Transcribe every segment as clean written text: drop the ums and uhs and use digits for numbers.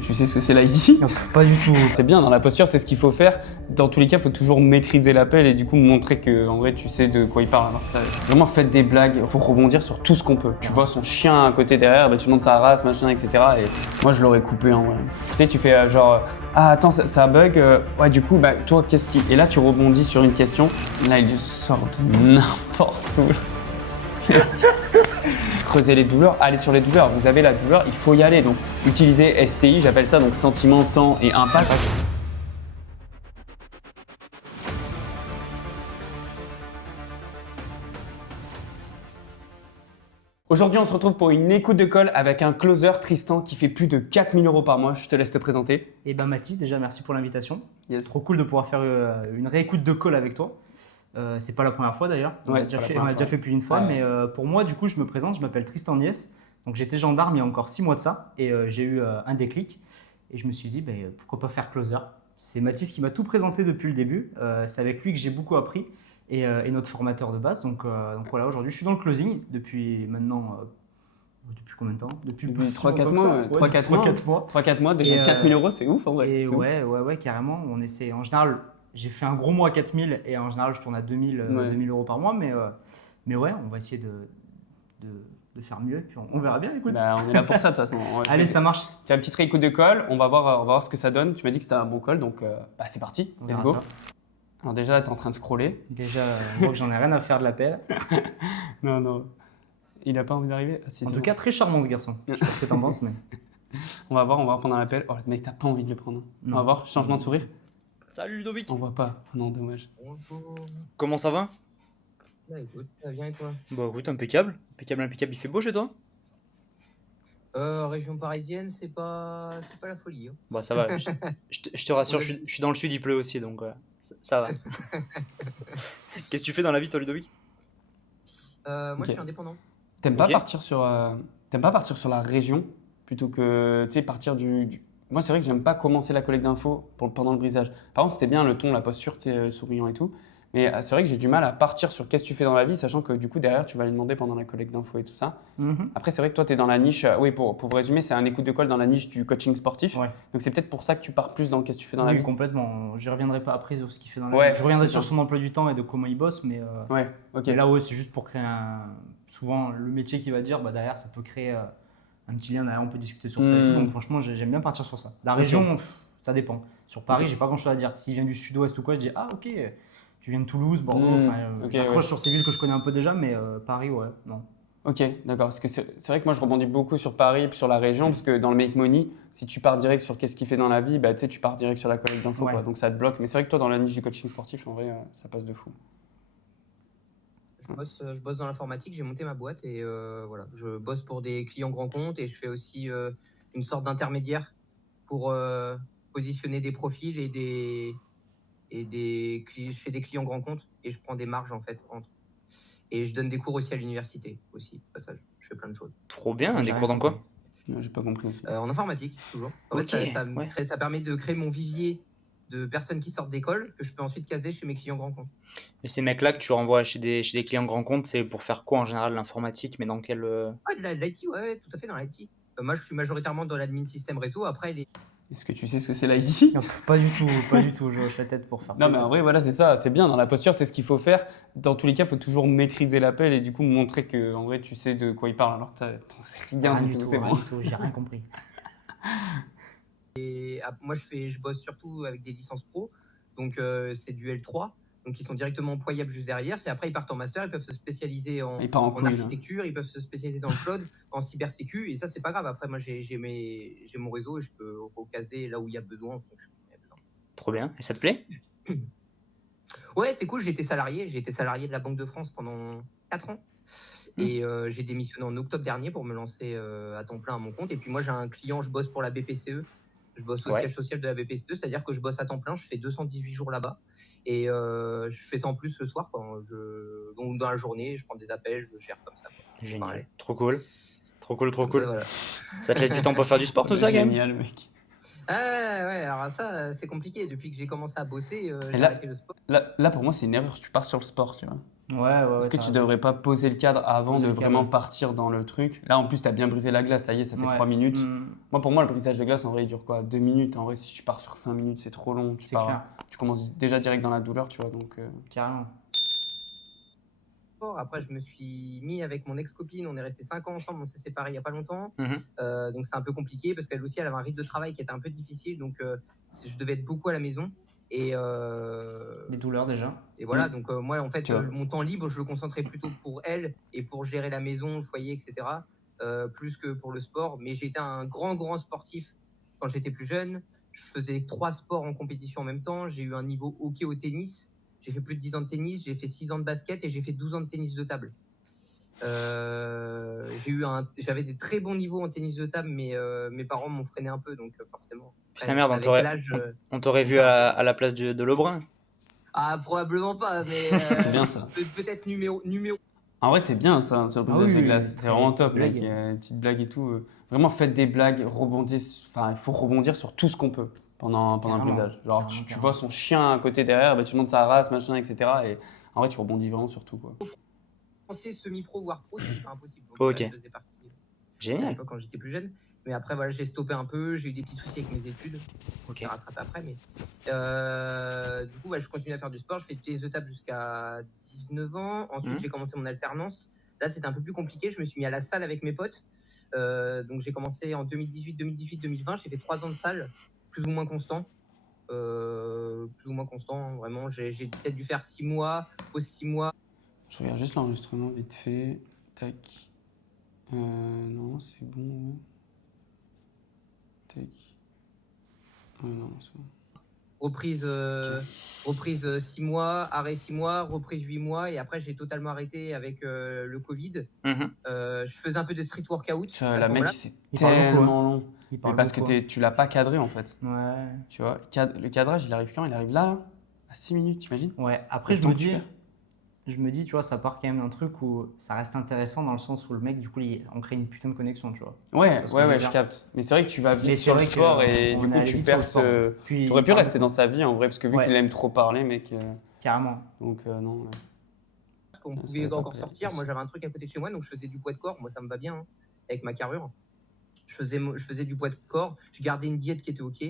que tu sais ce que c'est l'IT? Non, pas du tout. C'est bien, dans la posture, c'est ce qu'il faut faire. Dans tous les cas, il faut toujours maîtriser l'appel et du coup montrer que en vrai tu sais de quoi il parle. Alors, vraiment, faites des blagues, il faut rebondir sur tout ce qu'on peut. Tu vois son chien à côté derrière, bah, tu montes sa race, machin, etc. Et moi, je l'aurais coupé en vrai. Tu sais, tu fais genre ah attends, ça bug. Ouais, du coup, bah toi, qu'est-ce qui. Et là, tu rebondis sur une question. Là, il sort de n'importe où. Creuser les douleurs, aller sur les douleurs. Vous avez la douleur, il faut y aller. Donc, utilisez STI, j'appelle ça donc sentiment, temps et impact. Aujourd'hui, on se retrouve pour une écoute de call avec un closer, Tristan, qui fait plus de 4 000 € par mois. Je te laisse te présenter. Et ben Mathis, déjà merci pour l'invitation. Yes. Trop cool de pouvoir faire une réécoute de call avec toi. C'est pas la première fois d'ailleurs. On Ouais, a c'est déjà pas la fait, première fois. plus d'une fois. Ouais. Mais pour moi, du coup, je me présente. Je m'appelle Tristan Niès. Donc j'étais gendarme il y a encore 6 mois de ça. Et j'ai eu un déclic. Et je me suis dit, pourquoi pas faire closer. C'est Mathis qui m'a tout présenté depuis le début. C'est avec lui que j'ai beaucoup appris. Et notre formateur de base. Donc voilà, aujourd'hui, je suis dans le closing depuis maintenant. Depuis combien de temps? Depuis 3-4 mois. 3-4 mois, déjà Et, 4 000 €, c'est ouf en vrai. Et C'est ouf. ouais, carrément. On essaie. En général, j'ai fait un gros mois à 4 000 et en général, je tourne à 2 000 € par mois. Mais ouais, on va essayer de faire mieux. Puis on verra bien, écoute. Bah, on est là pour ça de toute façon. Allez, ça marche. Tu as une petite réécoute de call, on va voir ce que ça donne. Tu m'as dit que c'était un bon call, donc bah, c'est parti, On let's verra go. ça. Alors déjà, là, tu es en train de scroller. Déjà, on voit que j'en ai rien à faire de l'appel. Non. Il n'a pas envie d'arriver. Ah, si, En c'est tout bon. cas, très charmant ce garçon. Je sais pas ce que t'en penses, mais. On va voir pendant l'appel. Oh, le mec, t'as pas envie de le prendre. On Non. va voir, changement de sourire. Salut Ludovic. On voit pas. Non, dommage. Bonjour. Comment ça va? Bah écoute, ça va bien et toi? Bah écoute, impeccable. Impeccable. Il fait beau chez toi? Région parisienne, c'est pas la folie. Hein. Bah ça va. Je te rassure, je suis dans le sud, il pleut aussi, donc ça va. Qu'est-ce que tu fais dans la vie toi Ludovic? Moi, Ok. je suis indépendant. T'aimes pas Ok. partir sur la région plutôt que tu sais partir du. Moi, c'est vrai que j'aime pas commencer la collecte d'infos pendant le brisage. Par contre, c'était bien le ton, la posture, tu sais, souriant et tout. Mais c'est vrai que j'ai du mal à partir sur qu'est-ce que tu fais dans la vie, sachant que du coup, derrière, tu vas lui demander pendant la collecte d'infos et tout ça. Mhm. Après, c'est vrai que toi, tu es dans la niche. Oui, pour vous résumer, c'est un écoute de call dans la niche du coaching sportif. Ouais. Donc, c'est peut-être pour ça que tu pars plus dans qu'est-ce que tu fais dans la Oui, vie. complètement. Je reviendrai pas après sur ce qu'il fait dans la Ouais, vie. Je reviendrai c'est sur ça. son emploi du temps et de comment il bosse, mais. Ouais, ok. Et là, ouais, c'est juste pour créer souvent le métier qu'il va dire, derrière, ça peut créer un petit lien. Derrière, on peut discuter sur ça et tout. Donc, franchement, j'aime bien partir sur ça. La région, ça dépend. Sur Paris, Ok. j'ai pas grand chose à dire. S'il vient du sud-ouest ou quoi, je dis, ah, ok, tu viens de Toulouse, Bordeaux. Ok, J'accroche ouais. sur ces villes que je connais un peu déjà, mais Paris, ouais, non. Ok, d'accord. Parce que c'est vrai que moi, je rebondis beaucoup sur Paris et puis sur la région, parce que dans le Make Money, si tu pars direct sur qu'est-ce qu'il fait dans la vie, bah, tu sais, tu pars direct sur la collecte d'infos, Ouais. quoi. Donc, ça te bloque. Mais c'est vrai que toi, dans la niche du coaching sportif, en vrai, ça passe de fou. Je bosse dans l'informatique, j'ai monté ma boîte et voilà. Je bosse pour des clients grands comptes et je fais aussi une sorte d'intermédiaire pour positionner des profils je fais des clients grands comptes et je prends des marges en fait entre. Et je donne des cours aussi à l'université aussi, au passage. Je fais plein de choses. Trop bien, J'ai des rien cours dans quoi? Ouais, j'ai pas compris aussi. En informatique, toujours. En Ok, fait, ouais. ça permet de créer mon vivier de personnes qui sortent d'école que je peux ensuite caser chez mes clients grands comptes. Et ces mecs-là que tu renvoies chez des clients grands comptes, c'est pour faire quoi en général l'informatique, mais dans quel Ouais, de l'IT, ouais, tout à fait dans l'IT. Moi, je suis majoritairement dans l'admin système réseau. Après, Est-ce que tu sais ce que c'est l'IT? Non, pas du tout. Je hoche la tête pour faire Non, mais plaisir. en vrai, voilà, c'est ça. C'est bien. Dans la posture, c'est ce qu'il faut faire. Dans tous les cas, il faut toujours maîtriser l'appel et du coup montrer que, en vrai, tu sais de quoi il parle alors que t'en sais rien du tout. C'est rien bon. du tout, j'ai rien compris. moi, je bosse surtout avec des licences pro. Donc, c'est du L3. Donc, ils sont directement employables juste derrière. C'est après, ils partent en master. Ils peuvent se spécialiser Il part en en couille, là. architecture. Ils peuvent se spécialiser dans le cloud, en cybersécu. Et ça, c'est pas grave. Après, moi, j'ai mon réseau et je peux recaser là où il y a besoin en fonction. Trop bien. Et ça te plaît? Ouais, c'est cool. J'ai été salarié de la Banque de France pendant 4 ans. Et j'ai démissionné en octobre dernier pour me lancer à temps plein à mon compte. Et puis moi, j'ai un client, je bosse pour la BPCE. Je bosse au Ouais. siège social de la BPCE, c'est-à-dire que je bosse à temps plein. Je fais 218 jours là-bas. Et je fais ça en plus le soir. Donc dans la journée, je prends des appels, je gère comme ça. Génial. Pareil. Trop cool. Trop cool. Donc, voilà. Ça te laisse du temps pour faire du sport tout ça quand même? Génial, mec. Ah ouais, alors ça, c'est compliqué. Depuis que j'ai commencé à bosser, j'ai là- arrêté le sport. Là, pour moi, c'est une erreur. Tu pars sur le sport, tu vois. Est-ce que tu devrais pas poser le cadre avant Poser de le cadre, vraiment ouais. partir dans le truc? Là, en plus, tu as bien brisé la glace, ça y est, ça fait Ouais. 3 minutes. Hmm, Moi, pour moi, le brisage de glace, en vrai, il dure quoi? 2 minutes. En vrai, si tu pars sur 5 minutes, c'est trop long. c'est clair, Tu commences déjà direct dans la douleur, tu vois. Donc, carrément. Après, je me suis mis avec mon ex-copine. On est restés 5 ans ensemble. On s'est séparés il n'y a pas longtemps. Mhm. Donc, c'est un peu compliqué parce qu'elle aussi, elle avait un rythme de travail qui était un peu difficile. Donc, je devais être beaucoup à la maison. Et, Des douleurs déjà. et voilà. Donc, moi, en fait, Tu vois. mon temps libre, je le concentrais plutôt pour elle et pour gérer la maison, le foyer, etc. Plus que pour le sport. Mais j'ai été un grand sportif quand j'étais plus jeune. Je faisais 3 sports en compétition en même temps. J'ai eu un niveau hockey au tennis. J'ai fait plus de 10 ans de tennis, j'ai fait 6 ans de basket et j'ai fait 12 ans de tennis de table. J'avais des très bons niveaux en tennis de table, mais mes parents m'ont freiné un peu, donc forcément. Putain, merde, Avec l'âge, on t'aurait vu à la place de Lebrun. probablement pas, mais c'est bien ça. peut-être numéro. En vrai, c'est bien ça, sur le brisage oui, de oui, glace. oui. C'est vraiment Petite top, mec. blague. Une petite blague et tout. Vraiment, faites des blagues, rebondissez. Enfin, il faut rebondir sur tout ce qu'on peut pendant le Carrément. brisage. Genre, Carrément, tu vois son chien à côté derrière, bah, tu montes sa race, machin, etc. Et en vrai, tu rebondis vraiment sur tout, quoi. Français semi-pro voire pro, c'était pas impossible. Donc, Ok. je faisais partie à Génial. l'époque quand j'étais plus jeune. Mais après, voilà, j'ai stoppé un peu, j'ai eu des petits soucis avec mes études. On Ok. s'est rattrapé après, mais du coup, je continue à faire du sport. Je fais des étapes jusqu'à 19 ans. Ensuite, Mhm. j'ai commencé mon alternance. Là, c'était un peu plus compliqué. Je me suis mis à la salle avec mes potes. Donc, j'ai commencé en 2018, 2020. J'ai fait 3 ans de salle, plus ou moins constant. Vraiment. J'ai peut-être dû faire 6 mois, pause 6 mois. Je regarde juste l'enregistrement vite fait. Tac. Non, c'est bon. Ouais. Tac. Non, c'est bon. Reprise 6 mois, arrêt 6 mois, reprise 8 mois. Et après, j'ai totalement arrêté avec le Covid. Mhm. Je faisais un peu de street workout. Tu vois, à la ce mec, moment-là. c'est Il parle beaucoup, tellement long. Il Mais parle parce que beaucoup, hein. tu l'as pas cadré, en fait. Ouais. Tu vois, le cadrage, il arrive quand? Il arrive là, à 6 minutes, t'imagines? Ouais, après Le je temps me que tu dis, perds. tu vois, ça part quand même d'un truc où ça reste intéressant dans le sens où le mec, du coup, on crée une putain de connexion, tu vois. Ouais, Parce que je veux je dire- capte. Mais c'est vrai que tu vas Mais vite c'est sur le vrai sport que, et on du est coup, allé tu vite sur le perds sport. ce. Puis, Tu aurais il pu parle rester beaucoup. dans sa vie en vrai, parce que vu Ouais. qu'il aime trop parler, mec. Carrément. Donc, non. Ouais. Parce qu'on Ça pouvait va pas encore payer. sortir. Moi, j'avais un truc à côté de chez moi, donc je faisais du poids de corps. Moi, ça me va bien, hein, avec ma carrure. Je faisais du poids de corps. Je gardais une diète qui était OK.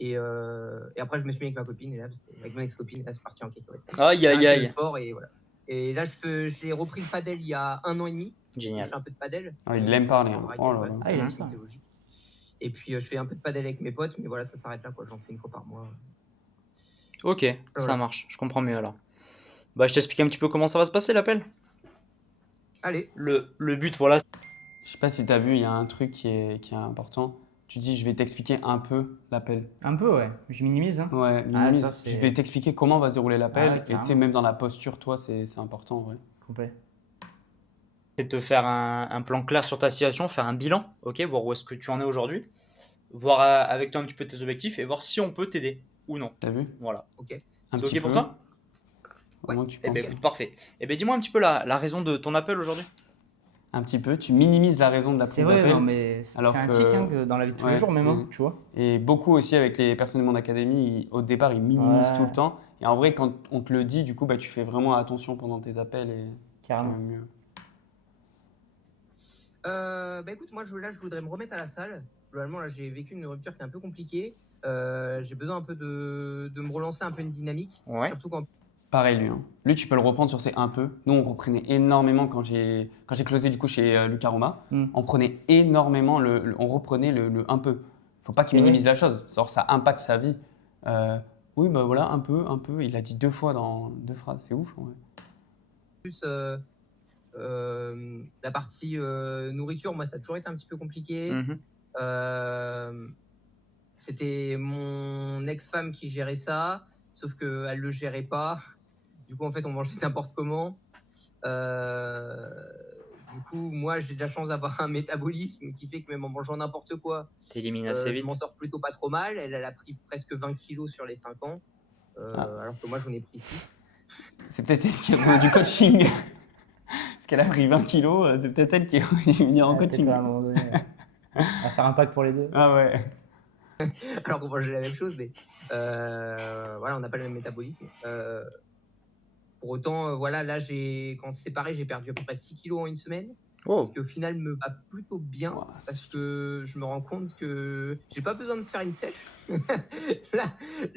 Et après, je me suis mis avec ma copine. Et là, avec mon ex-copine, là, c'est parti en cacahuète. Aïe, J'ai aïe, arrêté le aïe. sport et voilà. Et là, j'ai repris le padel il y a 1 an et demi. Je Génial. fais un peu de padel. Ah, il Mais aime je parler. prends Hein. le racket, Oh là voilà, là. Ah, il aime c'était ça. logique. Et puis, je fais un peu de padel avec mes potes, mais voilà, ça s'arrête là, quoi. J'en fais une fois par mois. Ok, ça Voilà. marche. Je comprends mieux alors. Bah, je t'explique un petit peu comment ça va se passer l'appel. Allez, Le but, voilà. Je sais pas si t'as vu, il y a un truc qui est important. Tu dis, je vais t'expliquer un peu l'appel. Un peu, ouais. Je minimise, hein. Ouais, Ah, minimise. ça, c'est- Je vais t'expliquer comment va se dérouler l'appel. Ah ouais, Et tu sais, carrément. même dans la posture, toi, c'est important en vrai. Complet. C'est de te faire un plan clair sur ta situation, faire un bilan, ok, voir où est-ce que tu en es aujourd'hui, voir avec toi un petit peu tes objectifs et voir si on peut t'aider ou non. T'as vu? Voilà. ok. Un C'est petit ok pour peu. toi? Comment tu Eh penses? ben écoute, parfait. Eh ben dis-moi un petit peu la raison de ton appel aujourd'hui. Un petit peu. Tu minimises la raison de la C'est prise vrai, non, d'appel. mais c'est alors un que- tic, hein, que dans la vie de tous les Ouais, jours, même, hein, mm. tu vois. Et beaucoup aussi avec les personnes de mon académie, au départ, ils minimisent Ouais. tout le temps. Et en vrai, quand on te le dit, du coup, bah, tu fais vraiment attention pendant tes appels et c'est quand Carrément. même mieux. Écoute, moi, je voudrais me remettre à la salle. Globalement, là, j'ai vécu une rupture qui est un peu compliquée. J'ai besoin un peu de me relancer un peu une dynamique. Ouais. Surtout quand Pareil, lui. Hein. Lui, tu peux le reprendre sur ses un peu. Nous, on reprenait énormément quand j'ai closé du coup chez Lucas Roma. Mm. On prenait énormément, on reprenait le un peu. Faut pas qu'il C'est vrai. minimise la chose. Ça impacte sa vie. Oui, bah voilà, un peu. Il a dit 2 fois dans 2 phrases. C'est ouf. Ouais. plus la partie nourriture, moi, ça a toujours été un petit peu compliqué. Mhm. C'était mon ex-femme qui gérait ça, sauf qu'elle le gérait pas. Du coup, en fait, on mangeait n'importe comment. Du coup, moi, j'ai de la chance d'avoir un métabolisme qui fait que même en mangeant n'importe quoi, T'élimines assez je vite. m'en sors plutôt pas trop mal. Elle a pris presque 20 kilos sur les 5 ans, alors que moi, j'en ai pris 6. C'est peut-être elle qui a besoin du coaching. Parce qu'elle a pris 20 kilos. C'est peut-être elle qui est dû venir en Ouais, coaching. peut-être à un moment donné, on va faire un pack pour les deux. Ah ouais. Alors qu'on mangeait la même chose, mais voilà, on n'a pas le même métabolisme. Pour autant, voilà, là, quand c'est séparé, j'ai perdu à peu près 6 kilos en une semaine. Oh. Ce qui au final me va plutôt bien Ouah, parce que je me rends compte que j'ai pas besoin de se faire une sèche. là,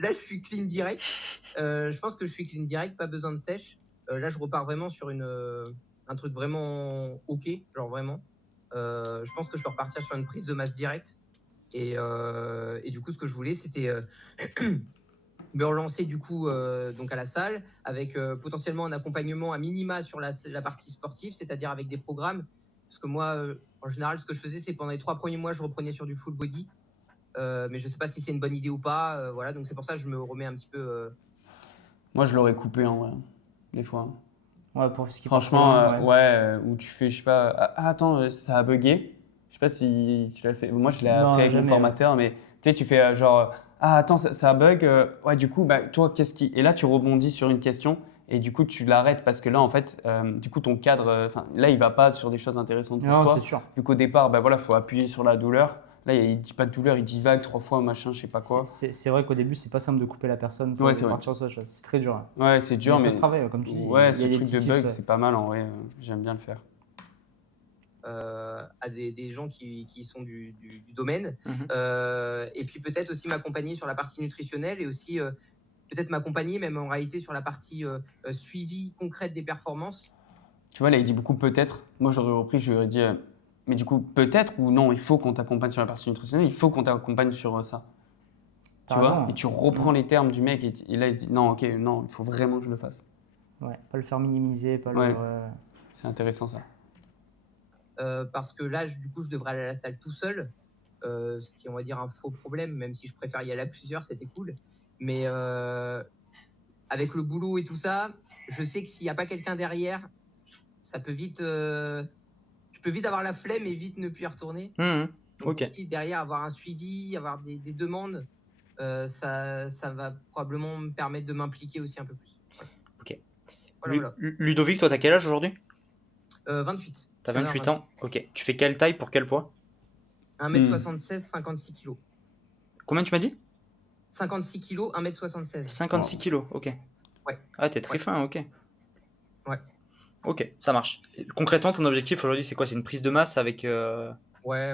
je suis clean direct. Je pense que je suis clean direct, pas besoin de sèche. Là, je repars vraiment sur un truc vraiment OK, genre vraiment. Je pense que je peux repartir sur une prise de masse directe. Et du coup, ce que je voulais, c'était me relancer du coup donc à la salle avec potentiellement un accompagnement à minima sur la partie sportive, c'est-à-dire avec des programmes. Parce que moi, en général, ce que je faisais, c'est pendant les 3 premiers mois, je reprenais sur du full body. Mais je sais pas si c'est une bonne idée ou pas. Voilà, donc c'est pour ça que je me remets un petit peu. Moi, je l'aurais coupé en vrai, des fois. Ouais, pour ce qui part trop Franchement, loin, ouais. où tu fais, je sais pas, attends, ça a bugué. Je sais pas si tu l'as fait. Moi, je l'ai appris Non, avec mon jamais, formateur, ouais. mais tu sais, tu fais genre, attends, ça bug. Ouais, du coup, bah, toi, qu'est-ce qui. Et là, tu rebondis sur une question et du coup, tu l'arrêtes parce que là, en fait, du coup, ton cadre, enfin, là, il va pas sur des choses intéressantes pour Non, toi. c'est sûr. Vu qu'au départ, bah voilà, faut appuyer sur la douleur. Là, il dit pas de douleur, il divague 3 fois, machin, je sais pas quoi. C'est vrai qu'au début, c'est pas simple de couper la personne pour Ouais, c'est vrai. partir sur autre chose. C'est très dur, hein. Ouais, c'est dur, Mais mais. ça se travaille, comme tu dis. Ouais, Il ce y a des truc de petits bug, tips, ouais. c'est pas mal en vrai. J'aime bien le faire. À des gens qui sont du domaine. Mhm. Et puis peut-être aussi m'accompagner sur la partie nutritionnelle et aussi peut-être m'accompagner même en réalité sur la partie suivi concrète des performances. Tu vois, là, il dit beaucoup peut-être. Moi, j'aurais repris, je lui aurais dit, mais du coup, peut-être ou non, il faut qu'on t'accompagne sur la partie nutritionnelle, il faut qu'on t'accompagne sur ça. T'as Tu vois? raison. Et tu reprends Mhm. les termes du mec et là, il se dit, non, ok, non, il faut vraiment que je le fasse. Ouais, pas le faire minimiser, pas Ouais. le. C'est intéressant ça. Parce que là, du coup, je devrais aller à la salle tout seul, ce qui est, on va dire, un faux problème, même si je préfère y aller à plusieurs, c'était cool. Mais avec le boulot et tout ça, je sais que s'il n'y a pas quelqu'un derrière, ça peut vite, je peux vite avoir la flemme et vite ne plus y retourner. Mhm. Donc Ok. aussi, derrière, avoir un suivi, avoir des demandes, ça va probablement me permettre de m'impliquer aussi un peu plus. Voilà. Ok. Voilà. Ludovic, toi, t'as quel âge aujourd'hui? 28. T'as Je viens 28 d'avoir ans? Ok. Tu fais quelle taille pour quel poids? 1m76, 56 kg. Combien tu m'as dit? 56 kg, 1m76. 56 kilos, ok. Ouais. Ah, t'es très Ouais. fin, ok. Ouais. Ok, ça marche. Concrètement, ton objectif aujourd'hui, c'est quoi? C'est une prise de masse avec. Ouais,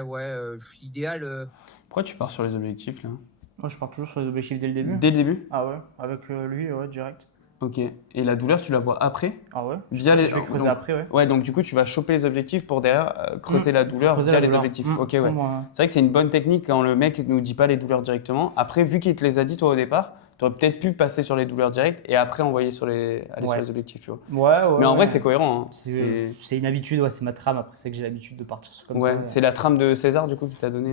idéal. Pourquoi tu pars sur les objectifs là? Moi, je pars toujours sur les objectifs dès le début. Dès le début? Ah ouais, avec lui, ouais, direct. Ok. Et la douleur, tu la vois après? Ah ouais. Via Je vais creuser donc- après, ouais. Ouais, donc du coup, tu vas choper les objectifs pour derrière creuser la douleur Creuser via la les douleur. objectifs. Mm, Ok, ouais. pour moi, C'est vrai que c'est une bonne technique quand le mec nous dit pas les douleurs directement. Après, vu qu'il te les a dit toi au départ, tu aurais peut-être pu passer sur les douleurs directes et après aller sur les Ouais. objectifs, tu vois. Ouais. Mais en vrai, c'est cohérent. Hein. C'est une habitude, ouais, c'est ma trame. Après, c'est que j'ai l'habitude de partir sur comme Ouais, ça. c'est la trame de César du coup qui t'a donné.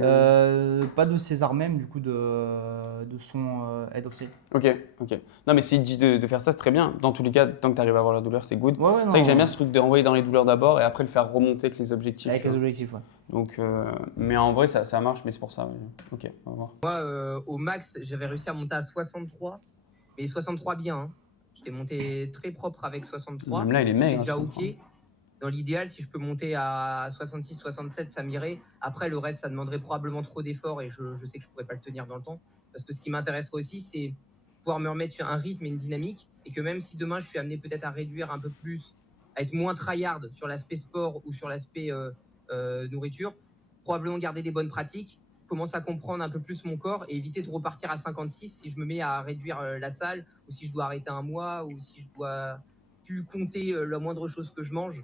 Pas de César même, du coup, de son head of sale. Ok. Non, mais s'il dit de faire ça, c'est très bien. Dans tous les cas, tant que tu arrives à avoir la douleur, c'est good. Ouais, C'est vrai que j'aime bien ce truc d'envoyer dans les douleurs d'abord et après le faire remonter avec les objectifs. Avec tu les vois. objectifs, ouais. Donc, mais en vrai, ça marche, mais c'est pour ça. Ok, on va voir. Moi, au max, j'avais réussi à monter à 63. Mais 63 bien. Hein. J'étais monté très propre avec 63. Même là, il est C'était maigre. déjà hein, OK. Dans l'idéal, si je peux monter à 66, 67, ça m'irait. Après, le reste, ça demanderait probablement trop d'efforts et je sais que je pourrais pas le tenir dans le temps. Parce que ce qui m'intéresserait aussi, c'est pouvoir me remettre sur un rythme et une dynamique. Et que même si demain, je suis amené peut-être à réduire un peu plus, à être moins tryhard sur l'aspect sport ou sur l'aspect nourriture, probablement garder des bonnes pratiques, commence à comprendre un peu plus mon corps et éviter de repartir à 56 si je me mets à réduire la salle ou si je dois arrêter un mois ou si je dois plus compter la moindre chose que je mange.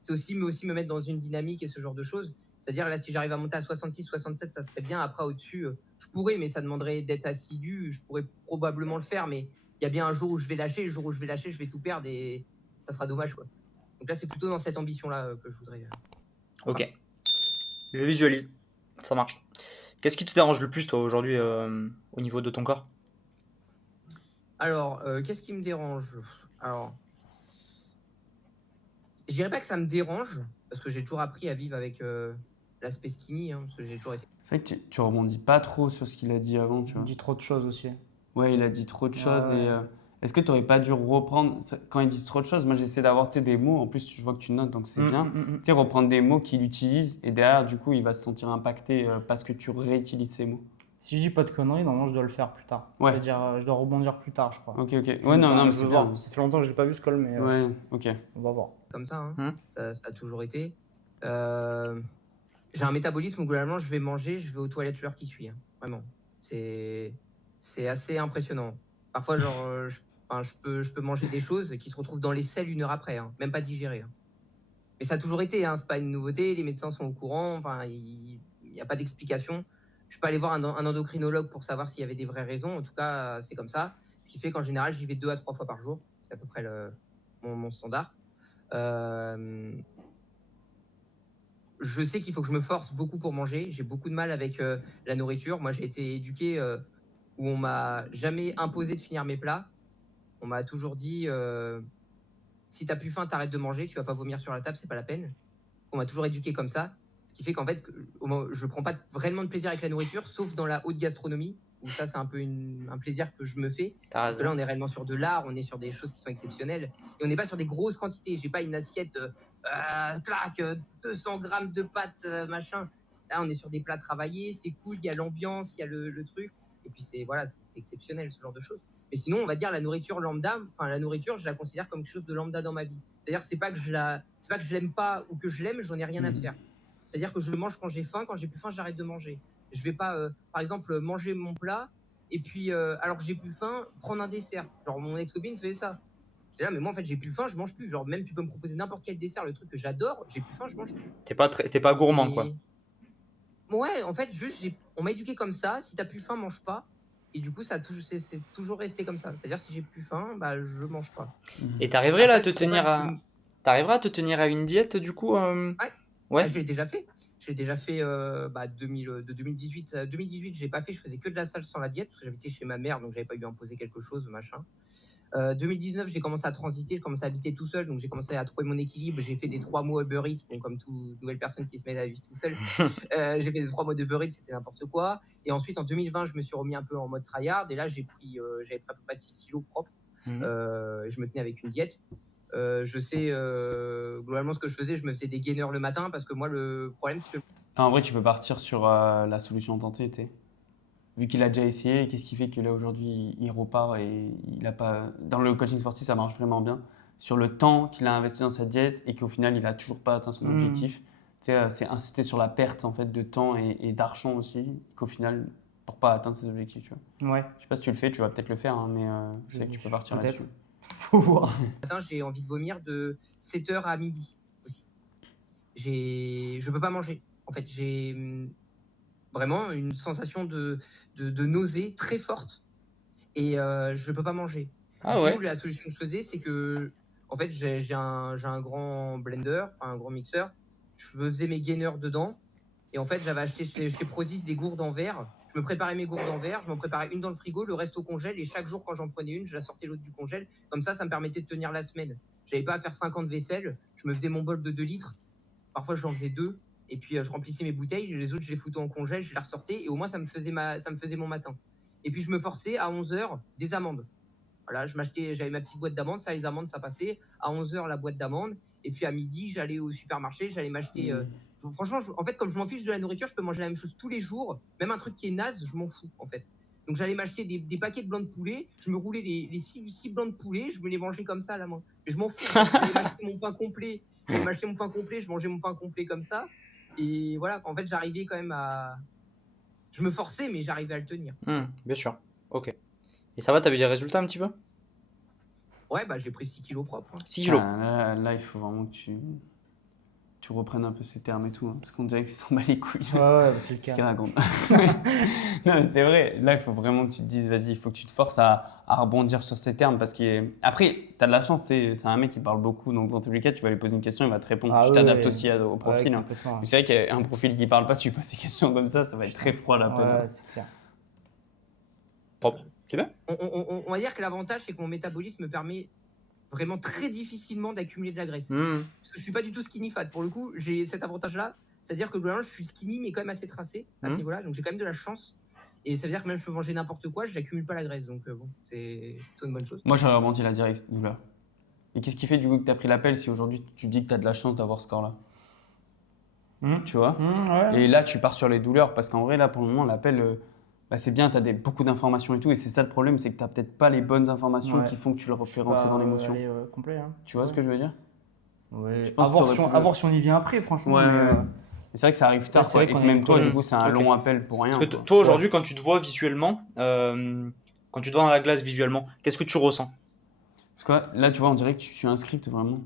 C'est aussi me mettre dans une dynamique et ce genre de choses. C'est-à-dire là, si j'arrive à monter à 66, 67, ça serait bien. Après, au-dessus, je pourrais, mais ça demanderait d'être assidu. Je pourrais probablement le faire, mais il y a bien un jour où je vais lâcher. Le jour où je vais lâcher, je vais tout perdre et ça sera dommage, quoi. Donc là, c'est plutôt dans cette ambition-là que je voudrais. Ok. Je visualise. Ça marche. Qu'est-ce qui te dérange le plus, toi, aujourd'hui, au niveau de ton corps? Alors, qu'est-ce qui me dérange? Alors, je dirais pas que ça me dérange, parce que j'ai toujours appris à vivre avec l'aspect skinny, hein, parce que j'ai toujours été. C'est vrai que tu rebondis pas trop sur ce qu'il a dit avant, tu Il vois. dit trop de choses aussi. Ouais, il a dit trop de choses Ouais. et est-ce que tu aurais pas dû reprendre quand il dit trop de choses? Moi, j'essaie d'avoir tu sais, des mots. En plus, je vois que tu notes, donc c'est bien. Tu sais, reprendre des mots qu'il utilise et derrière, du coup, il va se sentir impacté parce que tu réutilises ces mots. Si je dis pas de conneries, normalement je dois le faire plus tard. Ouais. C'est-à-dire, je dois rebondir plus tard, je crois. Ok, ok. Ouais, Enfin, non, mais je c'est veux bien. voir. Ça fait longtemps que je l'ai pas vu ce call, mais Ouais, ok. on va voir. Comme ça, hein. Hum. Ça a toujours été. Euh, J'ai un métabolisme où globalement, je vais manger, je vais aux toilettes l'heure qui suit, hein. Vraiment. C'est assez impressionnant. Parfois, genre, enfin, je peux manger des choses qui se retrouvent dans les selles 1 heure après, hein, même pas digérées, hein. Mais ça a toujours été, hein, c'est pas une nouveauté, les médecins sont au courant, enfin, il n'y a pas d'explication. Je peux aller voir un endocrinologue pour savoir s'il y avait des vraies raisons. En tout cas, c'est comme ça. Ce qui fait qu'en général, j'y vais 2 à 3 fois par jour. C'est à peu près mon standard. Euh, je sais qu'il faut que je me force beaucoup pour manger. J'ai beaucoup de mal avec la nourriture. Moi, j'ai été éduqué où on m'a jamais imposé de finir mes plats. On m'a toujours dit si t'as plus faim, t'arrêtes de manger. Tu vas pas vomir sur la table, c'est pas la peine. On m'a toujours éduqué comme ça. Ce qui fait qu'en fait, je prends pas vraiment de plaisir avec la nourriture, sauf dans la haute gastronomie, où ça, c'est un peu un plaisir que je me fais. T'as Parce que là, raison. on est réellement sur de l'art, on est sur des choses qui sont exceptionnelles. Et on n'est pas sur des grosses quantités. J'ai pas une assiette, clac, 200 grammes de pâtes, machin. Là, on est sur des plats travaillés, c'est cool, il y a l'ambiance, il y a le truc. Et puis, voilà, c'est exceptionnel, ce genre de choses. Mais sinon, on va dire la nourriture lambda, enfin, la nourriture, je la considère comme quelque chose de lambda dans ma vie. C'est-à-dire, c'est pas que je l'aime pas ou que je l'aime, j'en ai rien à faire. C'est-à-dire que je mange quand j'ai faim, quand j'ai plus faim, j'arrête de manger. Je vais pas, par exemple, manger mon plat et puis, alors que j'ai plus faim, prendre un dessert. Genre, mon ex-copine faisait ça. J'étais là, mais moi, en fait, j'ai plus faim, je mange plus. Genre, même tu peux me proposer n'importe quel dessert, le truc que j'adore, j'ai plus faim, je mange plus. T'es pas gourmand, Et- quoi. Ouais, en fait, juste, on m'a éduqué comme ça. Si t'as plus faim, mange pas. Et du coup, c'est toujours resté comme ça. C'est-à-dire, si j'ai plus faim, bah, je mange pas. Et t'arriverais là à Après, te c'est tenir pas- à... T'arriveras à te tenir à une diète, du coup Ouais. Ah, je l'ai déjà fait. Je l'ai déjà fait de 2018. 2018, je l'ai pas fait. Je faisais que de la salle sans la diète parce que j'habitais chez ma mère, donc j'avais pas eu à imposer quelque chose, machin. 2019, j'ai commencé à transiter, j'ai commencé à habiter tout seul, donc j'ai commencé à trouver mon équilibre. J'ai fait des 3 mois Uber Eats, bon, comme toute nouvelle personne qui se met à vivre tout seul. J'ai fait des 3 mois d'Uber Eats, c'était n'importe quoi. Et ensuite, en 2020, je me suis remis un peu en mode tryhard. Et là, j'avais pris à peu près 6 kilos propres. Mhm. Je me tenais avec une diète. Je sais globalement ce que je faisais. Je me faisais des gainers le matin parce que moi, le problème, c'est que En vrai, tu peux partir sur la solution tentée, tu sais. Vu qu'il a déjà essayé, qu'est-ce qui fait que là aujourd'hui il repart et il a pas. Dans le coaching sportif, ça marche vraiment bien. Sur le temps qu'il a investi dans sa diète et qu'au final il a toujours pas atteint son objectif, tu sais, c'est insister sur la perte en fait de temps et d'argent aussi, qu'au final pour pas atteindre ses objectifs, tu vois. Ouais, Je sais pas si tu le fais, tu vas peut-être le faire, hein, mais je sais que tu peux partir peut-être. là-dessus. faut voir. le matin, j'ai envie de vomir de 7h à midi aussi. Je peux pas manger. En fait, j'ai vraiment une sensation de nausée très forte et je peux pas manger. Ah Du ouais. coup, la solution que je faisais, c'est que en fait, j'ai un grand blender, enfin un grand mixeur. Je me faisais mes gainers dedans. Et en fait, j'avais acheté chez Prozis des gourdes en verre. Je me préparais mes gourdes en verre, je m'en préparais une dans le frigo, le reste au congèle. Et chaque jour, quand j'en prenais une, je la sortais l'autre du congèle. Comme ça me permettait de tenir la semaine. J'avais pas à faire 50 vaisselles. Je me faisais mon bol de 2 litres. Parfois, j'en faisais 2. Et puis, je remplissais mes bouteilles. Les autres, je les foutais en congèle, je les ressortais. Et au moins, ça me faisait mon matin. Et puis, je me forçais à 11h des amandes. Voilà, j'avais ma petite boîte d'amandes, ça, les amandes, ça passait. À 11h, la boîte d'amandes. Et puis à midi, j'allais au supermarché, j'allais m'acheter. Franchement, en fait, comme je m'en fiche de la nourriture, je peux manger la même chose tous les jours. Même un truc qui est naze, je m'en fous, en fait. Donc j'allais m'acheter des paquets de blancs de poulet, je me roulais les 6 blancs de poulet, je me les mangeais comme ça à la main. Mais je m'en fous, en fait. J'allais m'acheter mon pain complet. Je mangeais mon pain complet comme ça. Et voilà, en fait, j'arrivais quand même à. Je me forçais, mais j'arrivais à le tenir. Bien sûr. Ok. Et ça va, t'as vu des résultats un petit peu Ouais, bah j'ai pris 6 kilos propres, hein. 6 kilos. Là, il faut vraiment que tu reprennes un peu ces termes et tout, hein, parce qu'on dirait que c'est en bas les couilles. Ouais, c'est le Ce qu'il cas. raconte. Non, mais c'est vrai. Là, il faut vraiment que tu te dises, vas-y, il faut que tu te forces à rebondir sur ces termes. Parce qu'après, tu as de la chance, c'est un mec qui parle beaucoup. Donc, dans tous les cas, tu vas lui poser une question, il va te répondre. Ah Tu ouais, t'adaptes ouais. aussi au profil. Ouais, Hein. complètement. Mais c'est vrai qu'un profil qui parle pas, tu lui poses des questions comme ça va être très froid là. Ouais, c'est clair. Propre. C'est bien. On va dire que l'avantage, c'est que mon métabolisme me permet vraiment très difficilement d'accumuler de la graisse. Mmh. Parce que je suis pas du tout skinny fat. Pour le coup, j'ai cet avantage-là. C'est-à-dire que globalement, je suis skinny, mais quand même assez tracé à ce niveau-là. Donc j'ai quand même de la chance. Et ça veut dire que même si je peux manger n'importe quoi, j'accumule pas la graisse. Donc bon, c'est plutôt une bonne chose. Moi, j'aurais rebondi la direct, douleur. Et qu'est-ce qui fait du coup que tu as pris l'appel si aujourd'hui tu dis que tu as de la chance d'avoir ce score-là? Tu vois? Ouais. Et là, tu pars sur les douleurs parce qu'en vrai, là, pour le moment, l'appel, bah, c'est bien, tu as beaucoup d'informations et tout, et c'est ça le problème, c'est que tu n'as peut-être pas les bonnes informations Ouais. qui font que tu le Je fais suis rentrer pas dans l'émotion. allé, complet, hein. Tu vois ce que je veux dire? Ouais. Je pense À que voir t'aurais si on, pu- à voir si on y vient après, franchement. Ouais, mais, ouais. Et c'est vrai que ça arrive tard, c'est quoi. vrai Et qu'on que a même une toi, du colère. coup, c'est un Ok. long appel pour rien. Parce que quoi. toi aujourd'hui, quand tu te vois visuellement, quand tu te vois dans la glace visuellement, qu'est-ce que tu ressens? Parce que là, tu vois, on dirait que tu suis un script vraiment.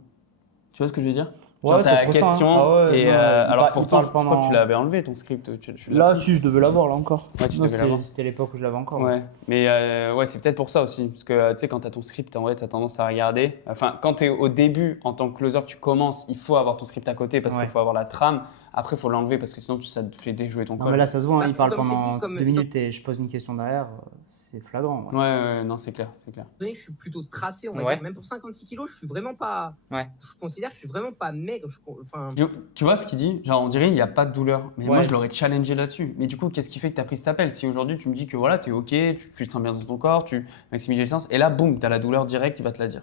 Tu vois ce que je veux dire? Ouais, Genre, ça t'as se la ressent, hein. question, Ah ouais, et non, alors il pourtant, parle je crois que tu pendant- l'avais enlevé ton script. Tu l'as Là, plus. si, je devais l'avoir, là encore. Ouais, tu Non, devais l'avoir. c'était l'époque où je l'avais encore. Ouais, mais ouais, c'est peut-être pour ça aussi. Parce que tu sais, quand tu as ton script, en vrai, tu as tendance à regarder. Enfin, quand tu es au début, en tant que closer, tu commences, il faut avoir ton script à côté parce Ouais. qu'il faut avoir la trame. Après, il faut l'enlever parce que sinon, ça te fait déjouer ton Non, call. mais là, ça se voit, hein, Bah, il parle comme je t'ai dit, pendant comme 2 minutes et je pose une question derrière. C'est flagrant. Ouais. Ouais, non, c'est clair, c'est clair. donné que je suis plutôt tracé, on va Ouais. dire, même pour 56 kilos, je suis vraiment pas. Ouais. Je considère que je suis vraiment pas maigre. Enfin, Tu vois ce qu'il dit? Genre, on dirait il n'y a pas de douleur. Mais moi, Ouais. je l'aurais challengé là-dessus. Mais du coup, qu'est-ce qui fait que tu as pris cet appel? Si aujourd'hui, tu me dis que voilà, tu es OK, tu te sens bien dans ton corps, tu maximises l'essence, et là, boum, tu as la douleur directe, il va te la dire.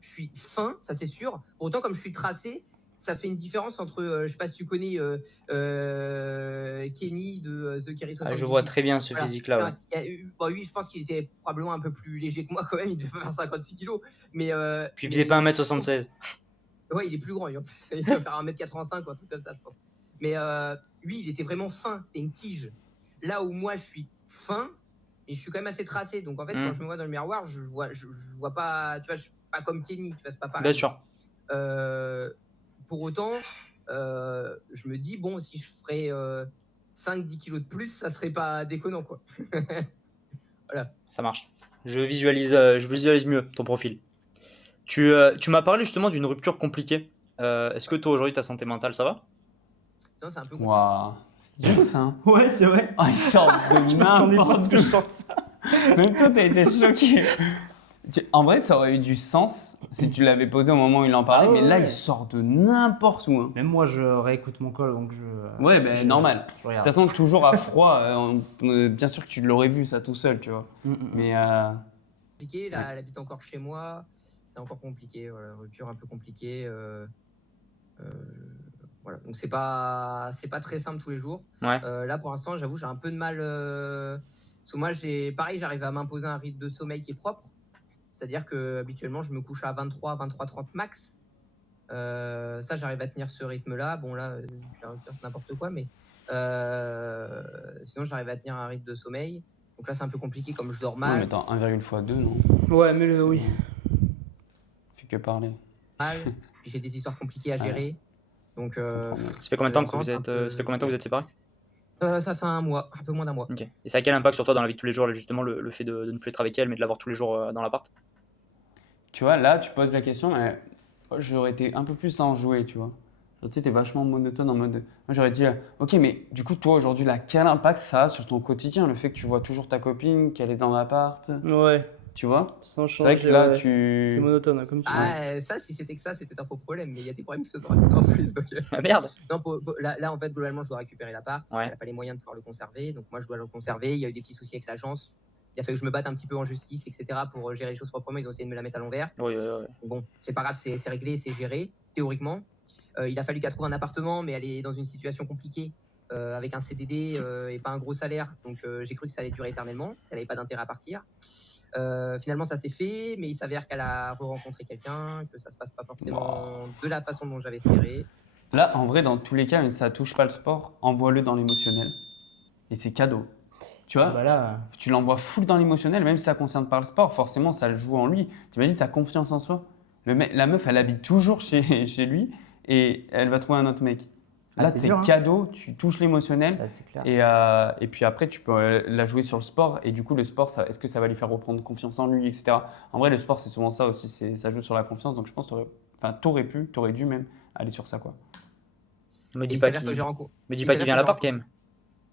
je suis fin, ça c'est sûr. Autant comme je suis tracé, ça fait une différence entre, je sais pas si tu connais Kenny de The Kerry 78. Je vois très bien ce Voilà. physique-là. Ouais. Il y a eu- bon, lui, je pense qu'il était probablement un peu plus léger que moi quand même, il devait pas faire 56 kilos. Mais, Puis il mais- faisait pas 1m76. Ouais, il est plus grand, lui, en plus. Il doit faire 1m85 ou un truc comme ça, je pense. Mais lui, il était vraiment fin, c'était une tige. Là où moi, je suis fin, et je suis quand même assez tracé. Donc en fait, quand je me vois dans le miroir, je vois pas, tu vois, je suis pas comme Kenny, tu vois, c'est pas pareil. Bien sûr. Pour autant, je me dis, bon, si je ferais 5-10 kilos de plus, ça serait pas déconnant, quoi. Ça marche. Je visualise mieux ton profil. Tu m'as parlé justement d'une rupture compliquée. Est-ce que toi aujourd'hui ta santé mentale ça va? Sinon, c'est un peu compliqué. Waouh, c'est dur ça. Hein. Ouais, c'est vrai. Oh, il sort de Je m'attendais pas à n'importe ce que je sorte ça. Même toi, t'as été choqué. En vrai, ça aurait eu du sens si tu l'avais posé au moment où il en parlait, Ah ouais, mais là, ouais. il sort de n'importe où. Hein. Même moi, je réécoute mon call, donc je. Ouais, ben normal. Je De regarde. toute façon, toujours à froid, bien sûr que tu l'aurais vu ça tout seul, tu vois. Mais Compliqué, là, elle habite encore chez moi, c'est encore compliqué, voilà, rupture un peu compliquée. Voilà, donc c'est pas très simple tous les jours. Ouais. Là, pour l'instant, j'avoue, j'ai un peu de mal. Parce que moi, j'arrive à m'imposer un rythme de sommeil qui est propre. C'est-à-dire que habituellement, je me couche à 23h30 max. Ça, j'arrive à tenir ce rythme-là. Bon, là, la rupture, c'est n'importe quoi, mais sinon, j'arrive à tenir un rythme de sommeil. Donc là, c'est un peu compliqué comme je dors non, mal. mais attends, 1,2, non? Ouais, mais oui. Fait que parler. Puis j'ai des histoires compliquées à gérer. Donc, Ça fait combien de temps que vous êtes, séparés? ça fait un mois, un peu moins d'un mois. Ok. Et ça a quel impact sur toi dans la vie de tous les jours, là, justement, le fait de ne plus être avec elle, mais de l'avoir tous les jours dans l'appart? Tu vois, là, tu poses la question, mais moi, j'aurais été un peu plus enjoué, tu vois. Genre, tu sais, t'es vachement monotone en mode. Moi, j'aurais dit, ok, mais du coup, toi, aujourd'hui, là, quel impact ça a sur ton quotidien? Le fait que tu vois toujours ta copine, qu'elle est dans l'appart, Ouais, tu vois? sans C'est vrai changer. que là, ouais. tu. C'est monotone, hein, comme tu dis. Ah, ça, si c'était que ça, c'était un faux problème. Mais il y a des problèmes qui se sont rajoutés en plus. Donc, Ah merde. non, là, en fait, globalement, je dois récupérer l'appart. Ouais. Elle n'a pas les moyens de pouvoir le conserver. Donc, moi, je dois le conserver. Il y a eu des petits soucis avec l'agence. Il a fallu que je me batte un petit peu en justice, etc. pour gérer les choses proprement. Ils ont essayé de me la mettre à l'envers. Oui. Bon, c'est pas grave, c'est réglé, c'est géré, théoriquement. Il a fallu qu'elle trouve un appartement, mais elle est dans une situation compliquée, avec un CDD et pas un gros salaire. Donc j'ai cru que ça allait durer éternellement, qu'elle n'avait pas d'intérêt à partir. Finalement, ça s'est fait, mais il s'avère qu'elle a re-rencontré quelqu'un, que ça se passe pas forcément de la façon dont j'avais espéré. Là, en vrai, dans tous les cas, même si ça touche pas le sport, envoie-le dans l'émotionnel. Et c'est cadeau. Tu vois, Bah là, tu l'envoies full dans l'émotionnel, même si ça concerne pas le sport, forcément, ça le joue en lui. T'imagines sa confiance en soi. La meuf, elle habite toujours chez lui et elle va trouver un autre mec. Là, c'est c'est dur, hein. cadeau, tu touches l'émotionnel. là, c'est clair. Et puis après, tu peux la jouer sur le sport. Et du coup, le sport, est-ce que ça va lui faire reprendre confiance en lui, etc. En vrai, le sport, c'est souvent ça aussi. Ça joue sur la confiance. Donc, je pense que t'aurais dû même aller sur ça, quoi. Me Et dis il pas s'avère que j'ai qu'il rencontré. vient à l'appart quand même.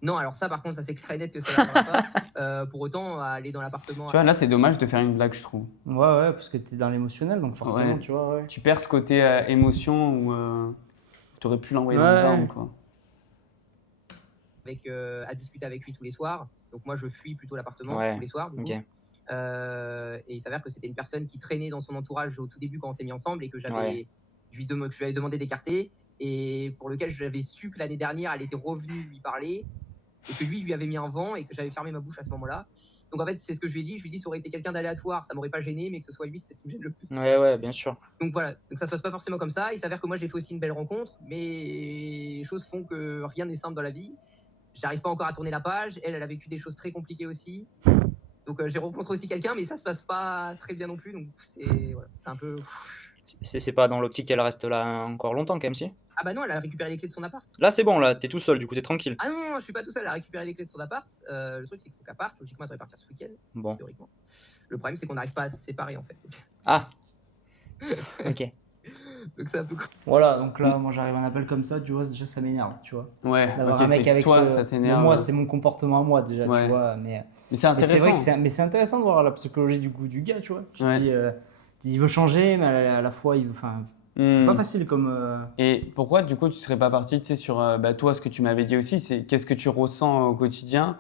Non, alors ça, par contre, ça c'est clair et net que ça ne va pas. Pour autant, aller dans l'appartement. Tu vois, là, c'est dommage de faire une blague, je trouve. Ouais, parce que t'es dans l'émotionnel, donc forcément, Ouais. tu vois, ouais. Tu perds ce côté émotion où tu aurais pu l'envoyer dans le Ouais. down, quoi. À discuter avec lui tous les soirs. Donc moi, je fuis plutôt l'appartement Ouais, tous les soirs. Du coup. Ok. Et il s'avère que c'était une personne qui traînait dans son entourage au tout début quand on s'est mis ensemble et que Ouais. je lui avais demandé d'écarter et pour lequel j'avais su que l'année dernière, elle était revenue lui parler. et que lui avait mis un vent et que j'avais fermé ma bouche à ce moment-là. Donc en fait, c'est ce que je lui ai dit. Je lui ai dit, ça aurait été quelqu'un d'aléatoire, ça m'aurait pas gêné, mais que ce soit lui, c'est ce qui me gêne le plus. Ouais, bien sûr. Donc voilà, donc ça se passe pas forcément comme ça. Il s'avère que moi, j'ai fait aussi une belle rencontre, mais les choses font que rien n'est simple dans la vie. J'arrive pas encore à tourner la page. Elle a vécu des choses très compliquées aussi. Donc j'ai rencontré aussi quelqu'un, mais ça se passe pas très bien non plus. Donc c'est un peu. C'est pas dans l'optique qu'elle reste là encore longtemps quand même, si? Ah bah non, elle a récupéré les clés de son appart. Là, c'est bon, là, t'es tout seul, du coup, t'es tranquille. Ah non, je suis pas tout seul, elle a récupéré les clés de son appart. Le truc, c'est qu'il faut qu'elle parte. Logiquement, elle devrait partir ce week-end, Bon. théoriquement. Le problème, c'est qu'on n'arrive pas à se séparer, en fait. Ah. Ok. Donc c'est un peu cool. Voilà, donc là, moi j'arrive à un appel comme ça, tu vois, déjà ça m'énerve, tu vois. Ouais, D'avoir ok, un mec c'est avec toi, ce- ça t'énerve. Moi, c'est mon comportement à moi déjà, Ouais. tu vois. Mais c'est Mais c'est vrai intéressant. que c'est intéressant de voir la psychologie du gars, tu vois. Tu te Ouais. dis, il veut changer, mais à la fois, c'est pas facile comme. Et pourquoi, du coup, tu serais pas parti, tu sais, sur toi, ce que tu m'avais dit aussi, c'est qu'est-ce que tu ressens au quotidien,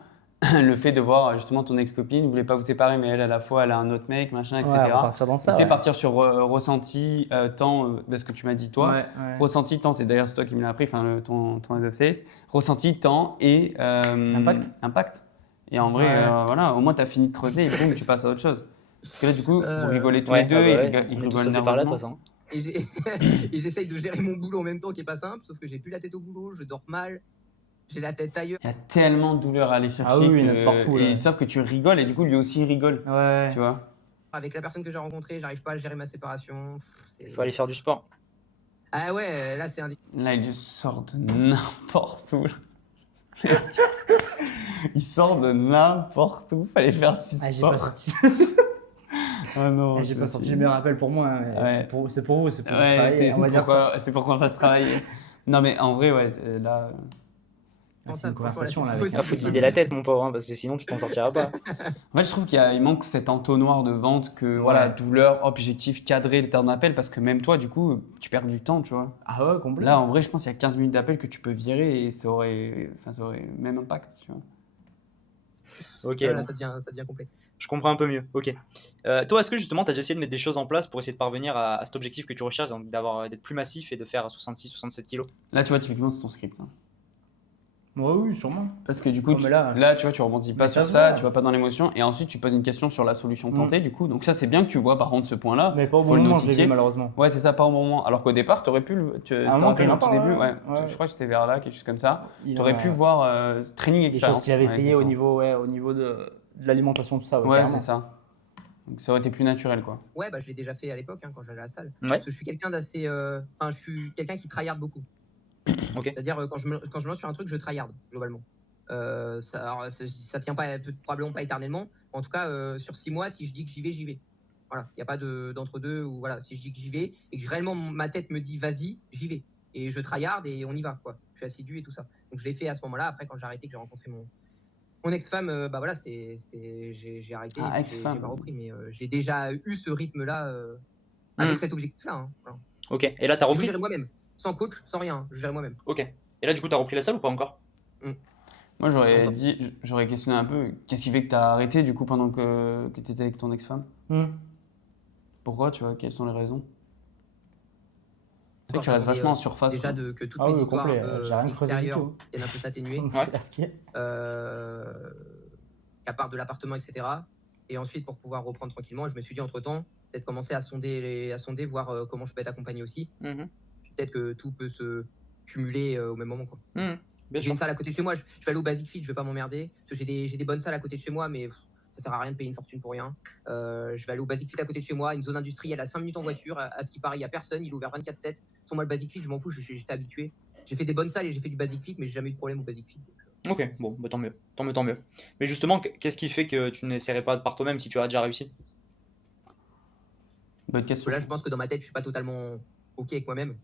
le fait de voir justement ton ex-copine, vous voulez pas vous séparer, mais elle, à la fois, elle a un autre mec, machin, etc. Ouais, repartir dans ça. Tu sais, Ouais. partir sur ressenti, temps, de ce que tu m'as dit toi. Ouais, ouais. Ressenti, temps, c'est d'ailleurs c'est toi qui me l'as appris, enfin, ton head of sales. Ressenti, temps et impact. Et en vrai, Ouais. voilà, au moins, tu as fini de creuser et boum, tu passes à autre chose. Parce que là, du coup, vous rigolez tous Ouais, les deux, ah bah ils ouais, rigolent, on ils est tous rigolent passés par là, de toute nerveusement. façon. Et j'essaye de gérer mon boulot en même temps, qui est pas simple, sauf que j'ai plus la tête au boulot, je dors mal, j'ai la tête ailleurs. Il y a tellement de douleur à aller chercher. Ah oui, il y en a partout, et là. ils savent que tu rigoles et du coup, lui aussi, il rigole. Ouais. Tu vois. Avec la personne que j'ai rencontrée, j'arrive pas à gérer ma séparation. Il faut aller faire du sport. Ah ouais, là c'est Là, il sort de n'importe où. Il sort de n'importe où. Fallait faire du sport. Ah, j'ai pas sorti. Ah non. J'ai pas sorti le meilleur appel pour moi. Hein. Ouais. C'est pour vous, c'est pour vous Ouais, travailler. On va dire ça. c'est pour qu'on fasse travailler. Non, mais en vrai, ouais, là. Ah, c'est une conversation là. Faut Avec Il faut te vider la tête, mon pauvre, hein, parce que sinon tu t'en sortiras pas. En fait, je trouve qu'il manque cet entonnoir de vente que, voilà, douleur, objectif, cadré, le temps d'appel, parce que même toi, du coup, tu perds du temps, tu vois. Ah ouais, complètement. Là, en vrai, je pense qu'il y a 15 minutes d'appel que tu peux virer et ça aurait le même impact, tu vois. Ok, Là, bon. ça devient complexe. Je comprends un peu mieux. Ok. Toi, est-ce que justement, tu as déjà essayé de mettre des choses en place pour essayer de parvenir à cet objectif que tu recherches, donc d'être plus massif et de faire 66-67 kilos? Là, tu vois, typiquement, c'est ton script. Hein. Ouais, oui, sûrement. Parce que du coup, Ouais, mais là- là, tu vois, tu rebondis pas Mais sur ça se ça, voit. tu vas pas dans l'émotion, et ensuite tu poses une question sur la solution tentée, du coup. Donc ça, c'est bien que tu vois par contre ce point-là. Mais pas au faut bon le moment, je l'ai notifier. vu malheureusement. Ouais, c'est ça, pas au bon moment. Alors qu'au départ, tu aurais pu te À un moment, rappelles il en au tout parle, début, ouais. je crois que c'était vers là, quelque chose comme ça. Il Tu aurais en a- pu voir training des expérience. choses qu'il avait avec essayé le au temps. niveau de l'alimentation, tout ça. Ouais, carrément. c'est ça. Donc ça aurait été plus naturel, quoi. Ouais, bah je l'ai déjà fait à l'époque quand j'allais à la salle. Ouais. Parce que je suis quelqu'un d'assez. Enfin, je suis quelqu'un qui tryhard beaucoup. Ok. C'est-à-dire, quand je me lance sur un truc, je tryhard, globalement. Ça tient pas, probablement pas éternellement. En tout cas, sur 6 mois, si je dis que j'y vais. Voilà, il n'y a pas d'entre-deux. Ou voilà, si je dis que j'y vais et que réellement ma tête me dit vas-y, j'y vais. Et je tryhard et on y va, quoi. Je suis assidu et tout ça. Donc je l'ai fait à ce moment-là. Après, quand j'ai arrêté, que j'ai rencontré mon ex-femme, bah voilà, j'ai arrêté. Ah, et puis ex-femme. j'ai pas repris. Mais j'ai déjà eu ce rythme-là avec cet objectif-là. Hein, voilà. Ok. Et là, t'as Je repris? gérais moi-même, sans coach, sans rien. Je gérais moi-même. Ok. Et là, du coup, t'as repris la salle ou pas encore? Moi, j'aurais questionné un peu, qu'est-ce qui fait que tu as arrêté du coup pendant que tu étais avec ton ex-femme? Pourquoi, tu vois, quelles sont les raisons? C'est vrai que tu restes J'attendais, en surface. Déjà quoi. que toutes Ah mes oui, histoires complet, un peu j'ai rien creusé du extérieures tout. viennent un peu s'atténuer. Ouais. Qu'à part de l'appartement, etc. Et ensuite, pour pouvoir reprendre tranquillement, je me suis dit entre-temps, peut-être commencer à sonder, voir comment je peux être accompagné aussi. Mhm. Peut-être que tout peut se cumuler au même moment, quoi. Mhm. Bien J'ai sûr. une salle à côté de chez moi, je vais aller au Basic Fit, je vais pas m'emmerder. Parce que j'ai des bonnes salles à côté de chez moi, mais ça sert à rien de payer une fortune pour rien. Je vais aller au Basic Fit à côté de chez moi, une zone industrielle à 5 minutes en voiture. À ce qui paraît, il n'y a personne, il est ouvert 24/7. Sans moi, le Basic Fit, je m'en fous, j'étais habitué. J'ai fait des bonnes salles et j'ai fait du Basic Fit, mais j'ai jamais eu de problème au Basic Fit. Ok, bon, bah, tant mieux. Tant mieux. Mais justement, qu'est-ce qui fait que tu n'essaierais pas par toi-même si tu as déjà réussi? Bonne Parce question. que là, je pense que dans ma tête, je suis pas totalement OK avec moi-même.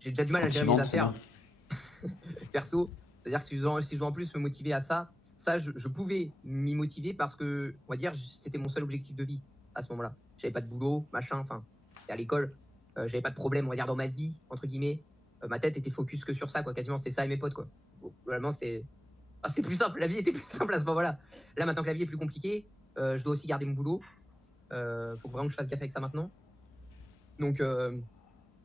J'ai déjà du mal à gérer mes Compliment, affaires perso. C'est-à-dire que si je dois en plus me motiver à ça, je pouvais m'y motiver parce que, on va dire, c'était mon seul objectif de vie à ce moment-là. J'avais pas de boulot, machin, enfin, à l'école, j'avais pas de problème, on va dire, dans ma vie, entre guillemets. Ma tête était focus que sur ça, quoi. Quasiment, c'était ça et mes potes, quoi. Bon, globalement, c'est plus simple. La vie était plus simple à ce moment-là. Là, maintenant que la vie est plus compliquée, je dois aussi garder mon boulot. Faut vraiment que je fasse gaffe avec ça maintenant. Donc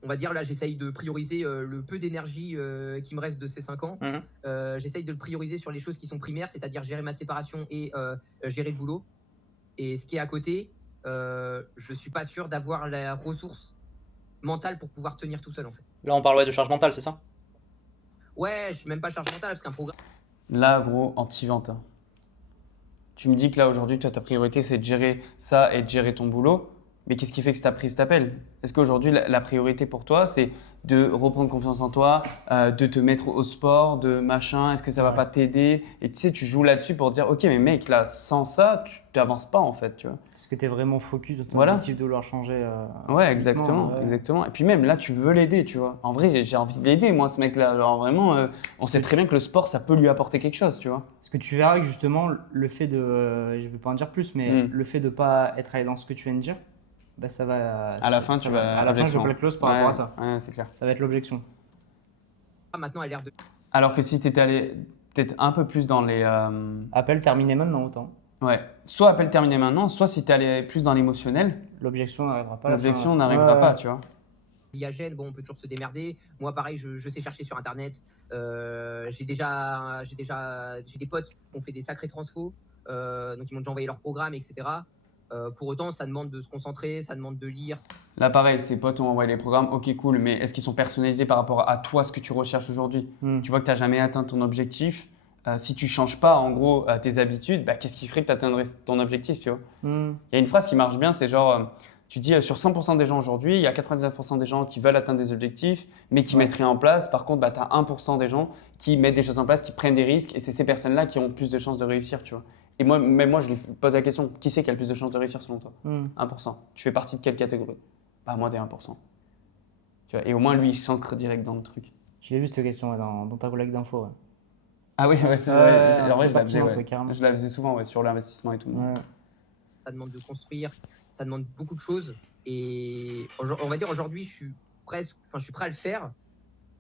on va dire là, j'essaye de prioriser le peu d'énergie qui me reste de ces 5 ans. J'essaye de le prioriser sur les choses qui sont primaires, c'est-à-dire gérer ma séparation et gérer le boulot. Et ce qui est à côté, je suis pas sûr d'avoir la ressource mentale pour pouvoir tenir tout seul en fait. Là, on parle de charge mentale, c'est ça? Ouais, je suis même pas charge mentale parce qu'un programme. Là, gros, anti-vente. Hein. Tu me dis que là, aujourd'hui, toi, ta priorité, c'est de gérer ça et de gérer ton boulot. Mais qu'est-ce qui fait que tu as pris cet appel? Est-ce qu'aujourd'hui, la priorité pour toi, c'est de reprendre confiance en toi, de te mettre au sport, de machin? Est-ce que ça va Ouais. pas t'aider? Et tu sais, tu joues là-dessus pour dire, ok, mais mec, là, sans ça, tu n'avances pas en fait, tu vois. Est-ce que tu es vraiment focus sur ton Voilà. objectif de vouloir changer Ouais, physiquement, exactement, ouais. exactement. Et puis même là, tu veux l'aider, tu vois. En vrai, j'ai envie de l'aider, moi, ce mec-là. Genre vraiment, on sait très bien que le sport, ça peut lui apporter quelque chose, tu vois. Parce que tu verras que justement, le fait de, je ne vais pas en dire plus, mais le fait de ne pas être allé dans ce que tu viens de dire, bah ça va. À la fin, tu vas. À la fin, je objection. vais close par rapport à ça. Ouais, c'est clair. Ça va être l'objection. Maintenant a l'air de. Alors que si tu étais allé peut-être un peu plus dans les. Appel terminé maintenant autant. Ouais, soit appel terminé maintenant, soit si tu es allé plus dans l'émotionnel, L'objection n'arrivera pas. à la fin. l'objection n'arrivera Ouais. pas, tu vois. L'IAGN, bon, on peut toujours se démerder. Moi, pareil, je sais chercher sur Internet. J'ai des potes qui ont fait des sacrés transfos, donc ils m'ont déjà envoyé leur programme, etc. Pour autant, ça demande de se concentrer, ça demande de lire. Là, pareil, ses potes ont envoyé les programmes, ok, cool, mais est-ce qu'ils sont personnalisés par rapport à toi, ce que tu recherches aujourd'hui? Tu vois que tu n'as jamais atteint ton objectif. Si tu ne changes pas, en gros, tes habitudes, bah, qu'est-ce qui ferait que tu atteindrais ton objectif, tu vois? Il y a une phrase qui marche bien, c'est genre, tu dis sur 100% des gens aujourd'hui, il y a 99% des gens qui veulent atteindre des objectifs, mais qui mettent rien en place. Par contre, bah, tu as 1% des gens qui mettent des choses en place, qui prennent des risques, et c'est ces personnes-là qui ont plus de chances de réussir, tu vois. Et moi, même moi, je lui pose la question, qui c'est qui a le plus de chances de réussir selon toi? 1%. Tu fais partie de quelle catégorie? Bah, moi, des 1%. Tu vois, et au moins, lui, il s'ancre direct dans le truc. Je l'ai vu cette question ouais, dans ta collègue d'info. Ouais. Ah oui, ouais, c'est Ouais, vrai. un En vrai, truc je la faisais, pertinent, ouais. ouais, carrément. Je la faisais souvent, ouais, sur l'investissement et tout. Ouais. Ça demande de construire, ça demande beaucoup de choses. Et on va dire aujourd'hui, je suis prêt à le faire,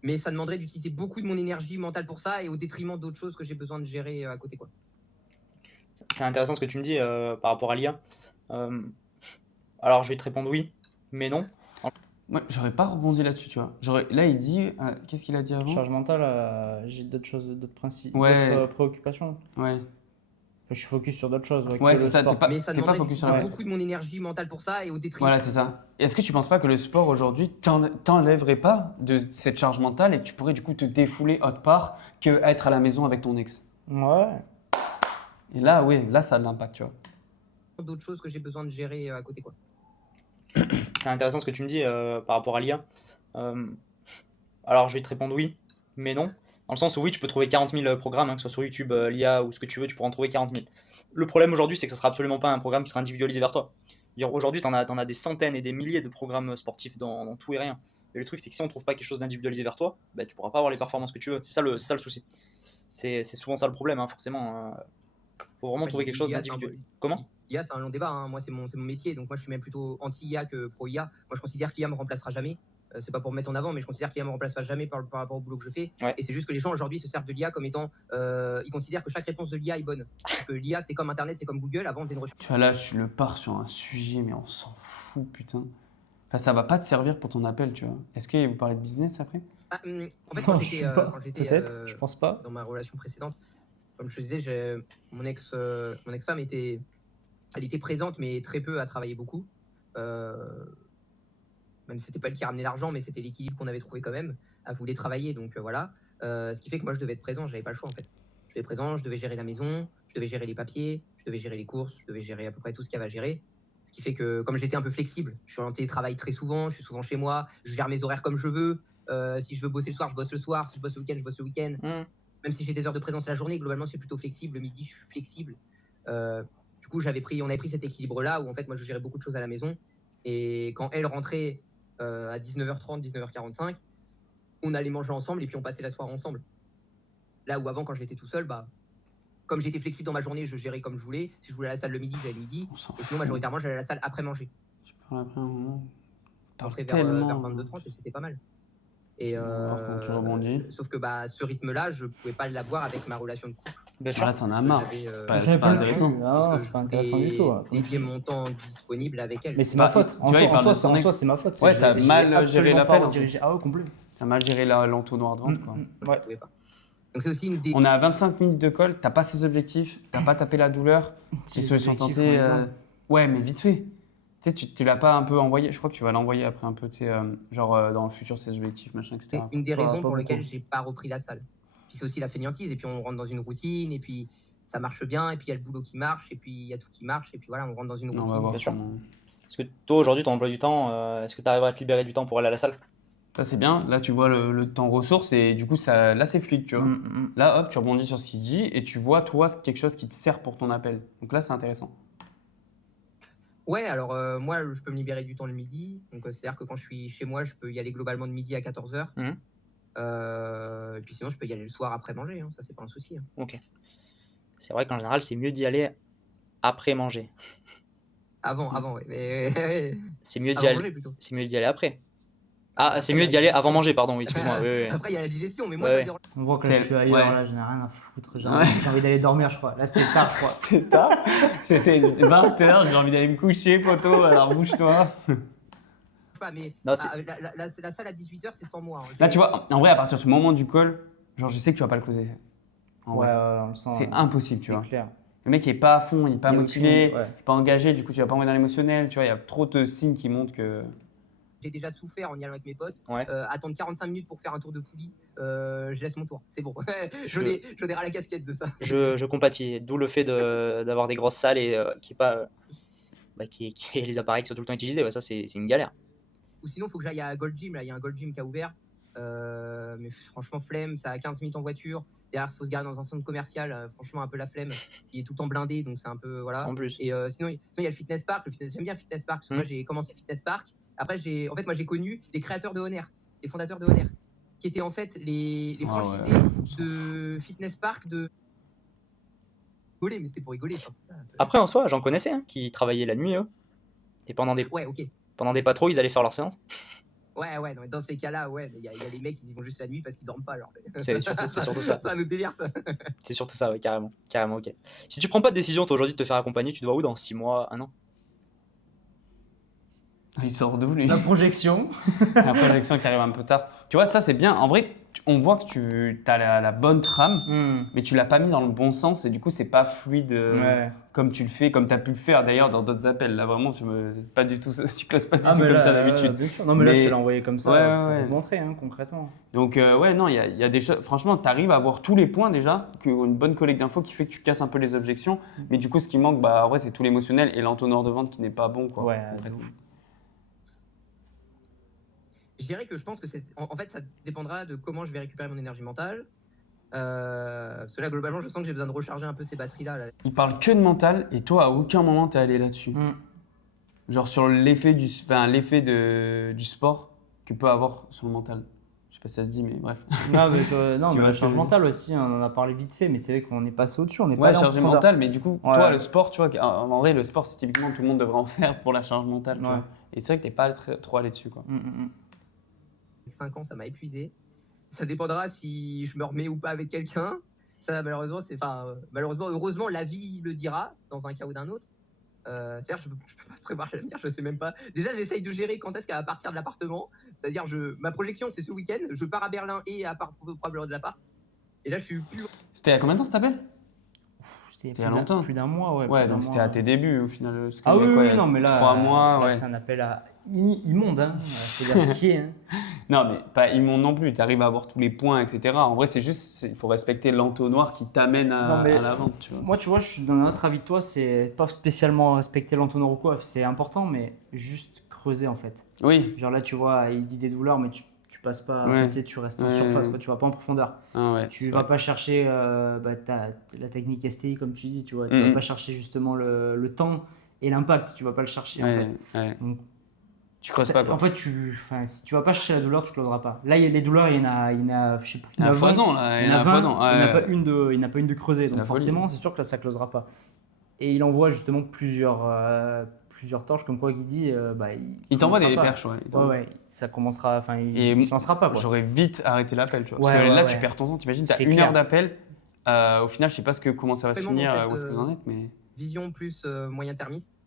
mais ça demanderait d'utiliser beaucoup de mon énergie mentale pour ça et au détriment d'autres choses que j'ai besoin de gérer à côté, quoi. C'est intéressant ce que tu me dis par rapport à l'IA. Alors, je vais te répondre oui, mais non. Moi, j'aurais pas rebondi là-dessus, tu vois. Là, il dit, qu'est-ce qu'il a dit avant? Charge mentale, j'ai d'autres choses, d'autres principes, Ouais. d'autres préoccupations. Ouais. Je suis focus sur d'autres choses. Ouais, que c'est le ça, sport. t'es pas- Mais ça t'es demanderait focus sur d'utiliser la- beaucoup de mon énergie mentale pour ça et au détriment. Voilà, c'est ça. Est-ce que tu penses pas que le sport aujourd'hui t'enlèverait pas de cette charge mentale et que tu pourrais du coup te défouler autre part que être à la maison avec ton ex? Ouais. Et là, oui, là, ça a de l'impact, tu vois. D'autres choses que j'ai besoin de gérer à côté, quoi. C'est intéressant ce que tu me dis par rapport à l'IA. Alors, je vais te répondre oui, mais non. Dans le sens où oui, tu peux trouver 40 000 programmes, hein, que ce soit sur YouTube, l'IA ou ce que tu veux, tu pourras en trouver 40 000. Le problème aujourd'hui, c'est que ça sera absolument pas un programme qui sera individualisé vers toi. Aujourd'hui, t'en as des centaines et des milliers de programmes sportifs dans tout et rien. Et le truc, c'est que si on trouve pas quelque chose d'individualisé vers toi, bah, tu pourras pas avoir les performances que tu veux. C'est ça le souci. C'est souvent ça le problème, hein, forcément. Faut vraiment trouver quelque chose l'IA, d'individuel. Comment? L'IA, c'est un long débat, hein. Moi, c'est mon métier, donc moi, je suis même plutôt anti-IA que pro-IA. Moi, je considère que l'IA me remplacera jamais. C'est pas pour me mettre en avant, mais je considère que l'IA me remplacera jamais par rapport au boulot que je fais. Ouais. Et c'est juste que les gens aujourd'hui se servent de l'IA comme étant. Ils considèrent que chaque réponse de l'IA est bonne. Parce que l'IA, c'est comme Internet, c'est comme Google. Avant, on faisait une recherche. Tu vois, là, je le pars sur un sujet, mais on s'en fout, putain. Enfin, ça va pas te servir pour ton appel, tu vois. Est-ce que vous parlez de business après? En fait, Non, quand je sais j'étais pas. Peut-être, je pense pas. dans ma relation précédente, comme je te disais, mon ex-femme elle était présente, mais très peu, à travailler beaucoup. Même si c'était pas elle qui ramenait l'argent, mais c'était l'équilibre qu'on avait trouvé quand même. Elle voulait travailler, donc voilà. Ce qui fait que moi, je devais être présent, j'avais pas le choix en fait. Je devais être présent, je devais gérer la maison, je devais gérer les papiers, je devais gérer les courses, je devais gérer à peu près tout ce qu'il y avait à gérer. Ce qui fait que, comme j'étais un peu flexible, je suis en télétravail très souvent, je suis souvent chez moi, je gère mes horaires comme je veux. Si je veux bosser le soir, je bosse le soir. Si je bosse le week-end, je bosse le week-end. Même si j'ai des heures de présence la journée, globalement, c'est plutôt flexible. Le midi, je suis flexible. Du coup, on avait pris cet équilibre-là où en fait, moi, je gérais beaucoup de choses à la maison. Et quand elle rentrait à 19h30, 19h45, on allait manger ensemble et puis on passait la soirée ensemble. Là où avant, quand j'étais tout seul, bah, comme j'étais flexible dans ma journée, je gérais comme je voulais. Si je voulais aller à la salle le midi, j'allais le midi. On s'en Et sinon, fout. majoritairement, j'allais à la salle après manger. Tu parles après un moment. Je rentrais Tellement. vers 22h30 et c'était pas mal. Et Alors, quand tu rebondis. sauf que bah, ce rythme-là, je pouvais pas l'avoir avec ma relation de couple. Bien sûr. Voilà, t'en as marre. J'avais, Bah, J'avais c'est pas le intéressant. flux. parce Ah, que c'est je pas intéressant du voulais tout. dédier mon temps disponible avec elle. Mais c'est Bah, ma faute. tu En vois, soi, il parle de son en soi, ex. c'est ma faute. Ouais, t'as mal géré l'appel, en dirigé. Ah ouais, complet. T'as mal géré l'entonnoir de vente, quoi. Je Ouais. pouvais pas. Donc c'est aussi une des. On est à 25 minutes de call, t'as pas ces objectifs, t'as pas tapé la douleur, Si les les solutions objectifs, tentées. on les a. Ouais, mais vite fait. Tu sais, tu l'as pas un peu envoyé, je crois que tu vas l'envoyer après un peu, tu sais, dans le futur, ces objectifs, machin, etc. C'est une des Pas raisons pour beaucoup. lesquelles j'ai pas repris la salle. Puis c'est aussi la fainéantise, et puis on rentre dans une routine, et puis ça marche bien, et puis il y a le boulot qui marche, et puis il y a tout qui marche, et puis voilà, on rentre dans une On va routine. voir bien sûr. comment- Est-ce que toi, aujourd'hui, ton emploi du temps, est-ce que tu arrives à te libérer du temps pour aller à la salle? Ça, c'est bien. Là, tu vois le temps ressources et du coup, là, c'est fluide, tu vois. Là, hop, tu rebondis sur ce qu'il dit et tu vois, toi, quelque chose qui te sert pour ton appel. Donc là, c'est intéressant. Ouais, alors moi, je peux me libérer du temps le midi. Donc c'est-à-dire que quand je suis chez moi, je peux y aller globalement de midi à 14h. Mhm. Et puis sinon, je peux y aller le soir après manger. Hein. Ça, c'est pas un souci. Hein. Ok. C'est vrai qu'en général, c'est mieux d'y aller après manger. Avant, ouais. Mais... C'est mieux d'y avant aller. manger plutôt. C'est mieux d'y aller après. Ah, Après, c'est il y mieux a d'y la aller digestion. avant manger, pardon, oui, excuse-moi. Oui, oui. Après, il y a la digestion, mais moi, Ouais, ça me ouais. dérange. On voit que là, je suis ailleurs, Ouais. là, j'en ai rien à foutre. J'ai envie d'aller dormir, je crois. Là, c'était tard, je crois. C'est tard. C'était 20h, j'ai envie d'aller me coucher, poteau, alors bouge-toi. Pas, mais Non, c'est- la salle à 18h, c'est sans moi. Hein. Là, tu vois, en vrai, à partir de ce moment du call, genre, je sais que tu vas pas le causer. En Ouais, vrai. on le sent. C'est impossible, tu C'est vois. clair. Le mec, il est pas à fond, il est pas Il y a motivé, aussi- ouais. il est pas engagé, du coup, tu vas pas envoyer dans l'émotionnel, tu vois, il y a trop de signes qui montrent que. J'ai déjà souffert en y allant avec mes potes. Ouais. Attendre 45 minutes pour faire un tour de poulie, je laisse mon tour. C'est bon. Je- J'en ai ras la casquette de ça. Je compatis. D'où le fait d'avoir des grosses salles et qui est pas. Qui ait les appareils qui sont tout le temps utilisés. Ouais, ça, c'est une galère. Ou sinon, il faut que j'aille à Gold Gym. Là, il y a un Gold Gym qui a ouvert. Mais franchement, flemme. Ça a 15 minutes en voiture. Derrière, il faut se garer dans un centre commercial. Franchement, un peu la flemme. Il est tout le temps blindé, donc c'est un peu. Voilà. En plus. Et sinon, il y a le Fitness Park. J'aime bien Fitness Park parce que moi, j'ai commencé Fitness Park. Après, j'ai connu les créateurs de Honor, les fondateurs de Honor, qui étaient en fait les Ah franchisés de Fitness Park de. Rigoler, mais c'était pour rigoler. Enfin, c'est ça. Après, en soi, j'en connaissais qui travaillaient la nuit, eux. Et pendant des Ouais, ok. patrouilles, ils allaient faire leur séance. Ouais, non, mais dans ces cas-là, ouais, mais il y a les mecs qui y vont juste la nuit parce qu'ils dorment pas. Alors. C'est surtout ça. C'est un autre délire, ça. C'est surtout ça, ouais, carrément. Carrément, ok. Si tu prends pas de décision, toi, aujourd'hui, de te faire accompagner, tu te vois où dans 6 mois, 1 an? Il sort d'où, lui? La projection. La projection qui arrive un peu tard. Tu vois, ça, c'est bien. En vrai, on voit que tu as la bonne trame, mais tu l'as pas mis dans le bon sens et du coup, c'est pas fluide Ouais. comme tu le fais, comme tu as pu le faire d'ailleurs dans d'autres appels. Là, vraiment, c'est pas du tout, tu classes pas du Ah, tout mais comme là, ça d'habitude. bien sûr. Non, mais là, je Mais- te l'ai envoyé comme ça Ouais, pour te montrer, hein, concrètement. Donc, ouais, non, il y a des choses. Franchement, tu arrives à avoir tous les points déjà, une bonne collecte d'infos qui fait que tu casses un peu les objections. Mais du coup, ce qui manque, bah, en vrai, c'est tout l'émotionnel et l'entonnoir de vente qui n'est pas bon. Quoi, Ouais, concrètement. de ouf. Je dirais que je pense que en fait, ça dépendra de comment je vais récupérer mon énergie mentale. Parce que là, globalement, je sens que j'ai besoin de recharger un peu ces batteries-là. Là. Il parle que de mental et toi, à aucun moment, tu es allé là-dessus. Genre sur l'effet du sport que peut avoir sur le mental. Je sais pas si ça se dit, mais bref. Non, mais, Tu mais vois la ce que je charge veux mentale aussi, on en a parlé vite fait, mais c'est vrai qu'on est passé au-dessus, on n'est pas Ouais, allé en charge profondeur. mentale, mais du coup, Ouais. toi, le sport, tu vois, en vrai, le sport, c'est typiquement tout le monde devrait en faire pour la charge mentale. Tu Ouais. vois. Et c'est vrai que t'es pas trop allé dessus, quoi. 5 ans, ça m'a épuisé. Ça dépendra si je me remets ou pas avec quelqu'un. Ça, malheureusement, heureusement, la vie le dira dans un cas ou d'un autre. C'est-à-dire, je peux pas prévoir l'avenir, je sais même pas. Déjà, j'essaye de gérer quand est-ce qu'elle va partir de l'appartement. C'est-à-dire, ma projection, c'est ce week-end. Je pars à Berlin et à probablement de l'appart. Et là, je suis plus. C'était il y a combien de temps cet appel? C'était il y a longtemps. Plus d'un mois, ouais. Ouais, plus d'un donc c'était mois. à tes débuts au final. Parce que Ah il y a oui, quoi, oui, il y a non, mais là, 3 mois, là, ouais. c'est un appel à immonde, hein. C'est dire ce qui est. Hein. Non, mais pas immonde non plus. Tu arrives à avoir tous les points, etc. En vrai, c'est juste, il faut respecter l'entonnoir qui t'amène Non, mais- à la vente, tu vois. Moi, tu vois, je suis dans un autre avis de toi, c'est pas spécialement respecter l'entonnoir ou quoi, c'est important, mais juste creuser en fait. Oui. Genre là, tu vois, il dit des douleurs, mais tu passes pas, Ouais. tu sais, tu restes en Ouais, surface, ouais. quoi, tu vas pas en profondeur. Ah ouais. Tu c'est vas vrai. pas chercher la technique STI, comme tu dis, tu vois, tu Mhm. vas pas chercher justement le temps et l'impact, tu vas pas le chercher en Ouais, fait. ouais. Donc, Tu creuses pas, quoi. En fait, si tu vas pas chercher la douleur, tu closeras pas. Là, il y a les douleurs, il y en a, je sais plus, Il y en a 20, foison, là. il y en a 20, foison. il n'y en a Ouais. pas une de creusée. C'est Donc la folie. forcément, c'est sûr que là, ça ne closera pas. Et il envoie justement plusieurs torches, comme quoi il dit... Il t'envoie commencera des pas. perches, ouais. Ouais, ça commencera... Enfin, Et il se lancera pas, quoi. J'aurais vite arrêté l'appel, tu vois. Ouais, Parce que ouais, là, ouais. tu perds ton temps. T'imagines, t'as C'est 1 clair. heure d'appel. Au final, je sais pas comment ça va se Vraiment dans finir, cette, où est-ce que vous en êtes, mais Vision plus moyen-termiste.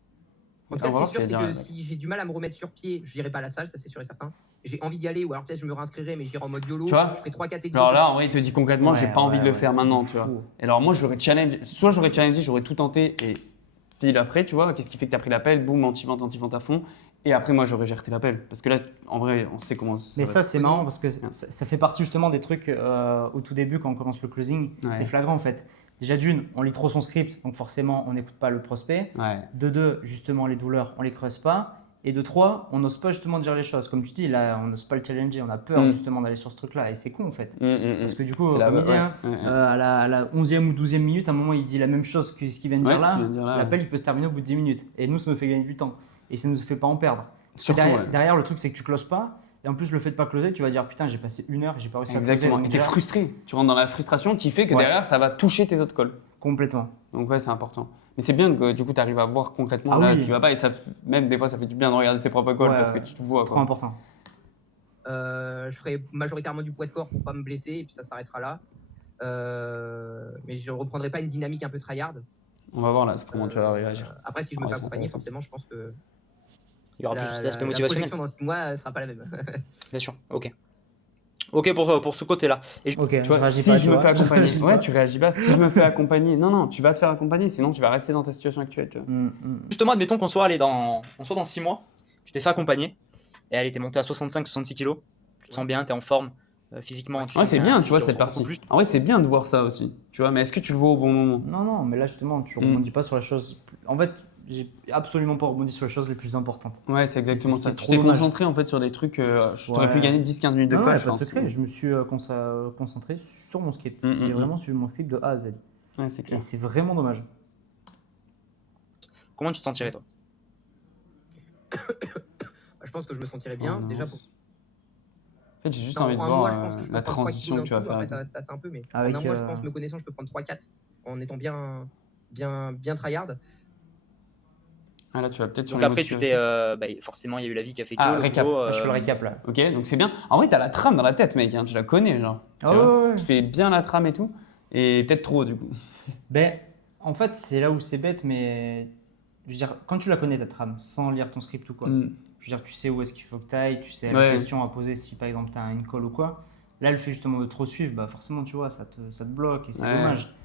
En tout on cas, va voir ce qui est ce sûr, qu'il y a c'est que derrière. si j'ai du mal à me remettre sur pied, je n'irai pas à la salle, ça c'est sûr et certain. J'ai envie d'y aller, ou alors peut-être je me réinscrirai, mais j'irai en mode YOLO. Tu vois, Je ferai 3-4 exos. Alors là, en vrai, il te dit concrètement, j'ai Ouais, pas envie de le faire maintenant, de tu vois. fou. Et alors moi, soit j'aurais challengé, j'aurais tout tenté et pile après, tu vois, qu'est-ce qui fait que t'as pris l'appel, boum, anti-vente à fond. Et après, moi, j'aurais géré l'appel. Parce que là, en vrai, on sait comment ça Mais va ça, se- c'est marrant parce que ça fait partie justement des trucs au tout début quand on commence le closing. Ouais. C'est flagrant en fait. Déjà d'une, on lit trop son script, donc forcément, on n'écoute pas le prospect. Ouais. De deux, justement, les douleurs, on les creuse pas. Et de trois, on n'ose pas justement dire les choses. Comme tu dis, là, on n'ose pas le challenger. On a peur justement d'aller sur ce truc-là. Et c'est con en fait. Parce que du coup, C'est la comme il dit, ouais, hein, ouais, ouais. à la 11e ou 12e minute, à un moment, il dit la même chose que ce qu'il vient de Ouais, dire ce là. qu'il vient de dire là, L'appel, il peut se terminer au bout de 10 minutes. Et nous, ça nous fait gagner du temps. Et ça ne nous fait pas en perdre. Surtout, derrière, ouais. derrière, le truc, c'est que tu closes pas. Et en plus, le fait de pas closer, tu vas dire putain, j'ai passé 1 heure et j'ai pas réussi à Exactement. closer. Et Donc t'es déjà, frustré. Tu rentres dans la frustration qui fait que Ouais. derrière, ça va toucher tes autres calls. Complètement. Donc ouais, c'est important. Mais c'est bien que du coup, tu arrives à voir concrètement Ah là oui. ce qui va pas. Et même des fois, ça fait du bien de regarder ses propres calls Ouais, parce que tu te vois. c'est trop Quoi. important. Je ferai majoritairement du poids de corps pour pas me blesser, et puis ça s'arrêtera là. Mais je ne reprendrai pas une dynamique un peu tryhard. On va voir là comment tu vas réagir. Après, si je me Ouais, fais c'est accompagner, intéressant. forcément, je pense que Il y aura plus l'aspect la motivationnel. projection dans 6 mois ne sera pas la même. Bien sûr, ok. Ok pour ce côté-là. Et Ok, Tu vois, réagis si pas, je tu me vois. fais accompagner, réagis ouais, pas. tu réagis pas. Si je me fais accompagner, non, tu vas te faire accompagner, sinon tu vas rester dans ta situation actuelle. Tu vois. justement, admettons qu'on soit allé dans 6 mois, tu t'es fait accompagner, et elle était montée à 65-66 kilos, tu te sens bien, tu es en forme, physiquement, tu Ouais, sens c'est qu'il y a bien, un tu vois, physique qui cette ressort beaucoup partie. plus. En vrai, c'est bien de voir ça aussi, tu vois, mais est-ce que tu le vois au bon moment? Non, non, mais là justement, tu rebondis pas sur les choses. En fait, j'ai absolument pas rebondi sur les choses les plus importantes. Ouais, c'est exactement c'est ce qui ça. est Tu trop t'es dommage. concentré en fait sur des trucs, tu t'aurais Ouais. pu gagner 10-15 minutes de Non, non, call, y a je pas de pense. secret. Je me suis concentré sur mon script. Mm, J'ai mm, vraiment suivi mon script de A à Z. Ouais, c'est clair. Et c'est vraiment dommage. Comment tu te sentirais toi? Je pense que je me sentirais bien. Oh, non. Déjà, pour... En fait, j'ai juste Non, envie de en un voir mois, je pense que je peux la prendre 3 transition kilos que tu d'un vas coup. faire. Après, ça va se tasser un peu, mais Avec, en un mois, je pense, me connaissant, je peux prendre 3-4 en étant bien tryhard. Ah, là, tu vas peut-être sur Donc les après, tu motivations. t'es forcément, il y a eu la vie qui a fait que Ah, le récap. boulot, Là, je fais le récap là. Ok, donc c'est bien. En vrai, t'as la trame dans la tête, mec, hein, tu la connais, genre. Tu Ah vois. ouais, ouais. Tu fais bien la trame et tout, et peut-être trop du coup. Ben, en fait, c'est là où c'est bête, mais je veux dire, quand tu la connais ta trame, sans lire ton script ou quoi, Mm. je veux dire, tu sais où est-ce qu'il faut que tu ailles, tu sais Ouais. les questions à poser si par exemple tu as une colle ou quoi. Là, le fait justement de trop suivre, bah forcément, tu vois, ça te bloque et c'est Ouais. dommage.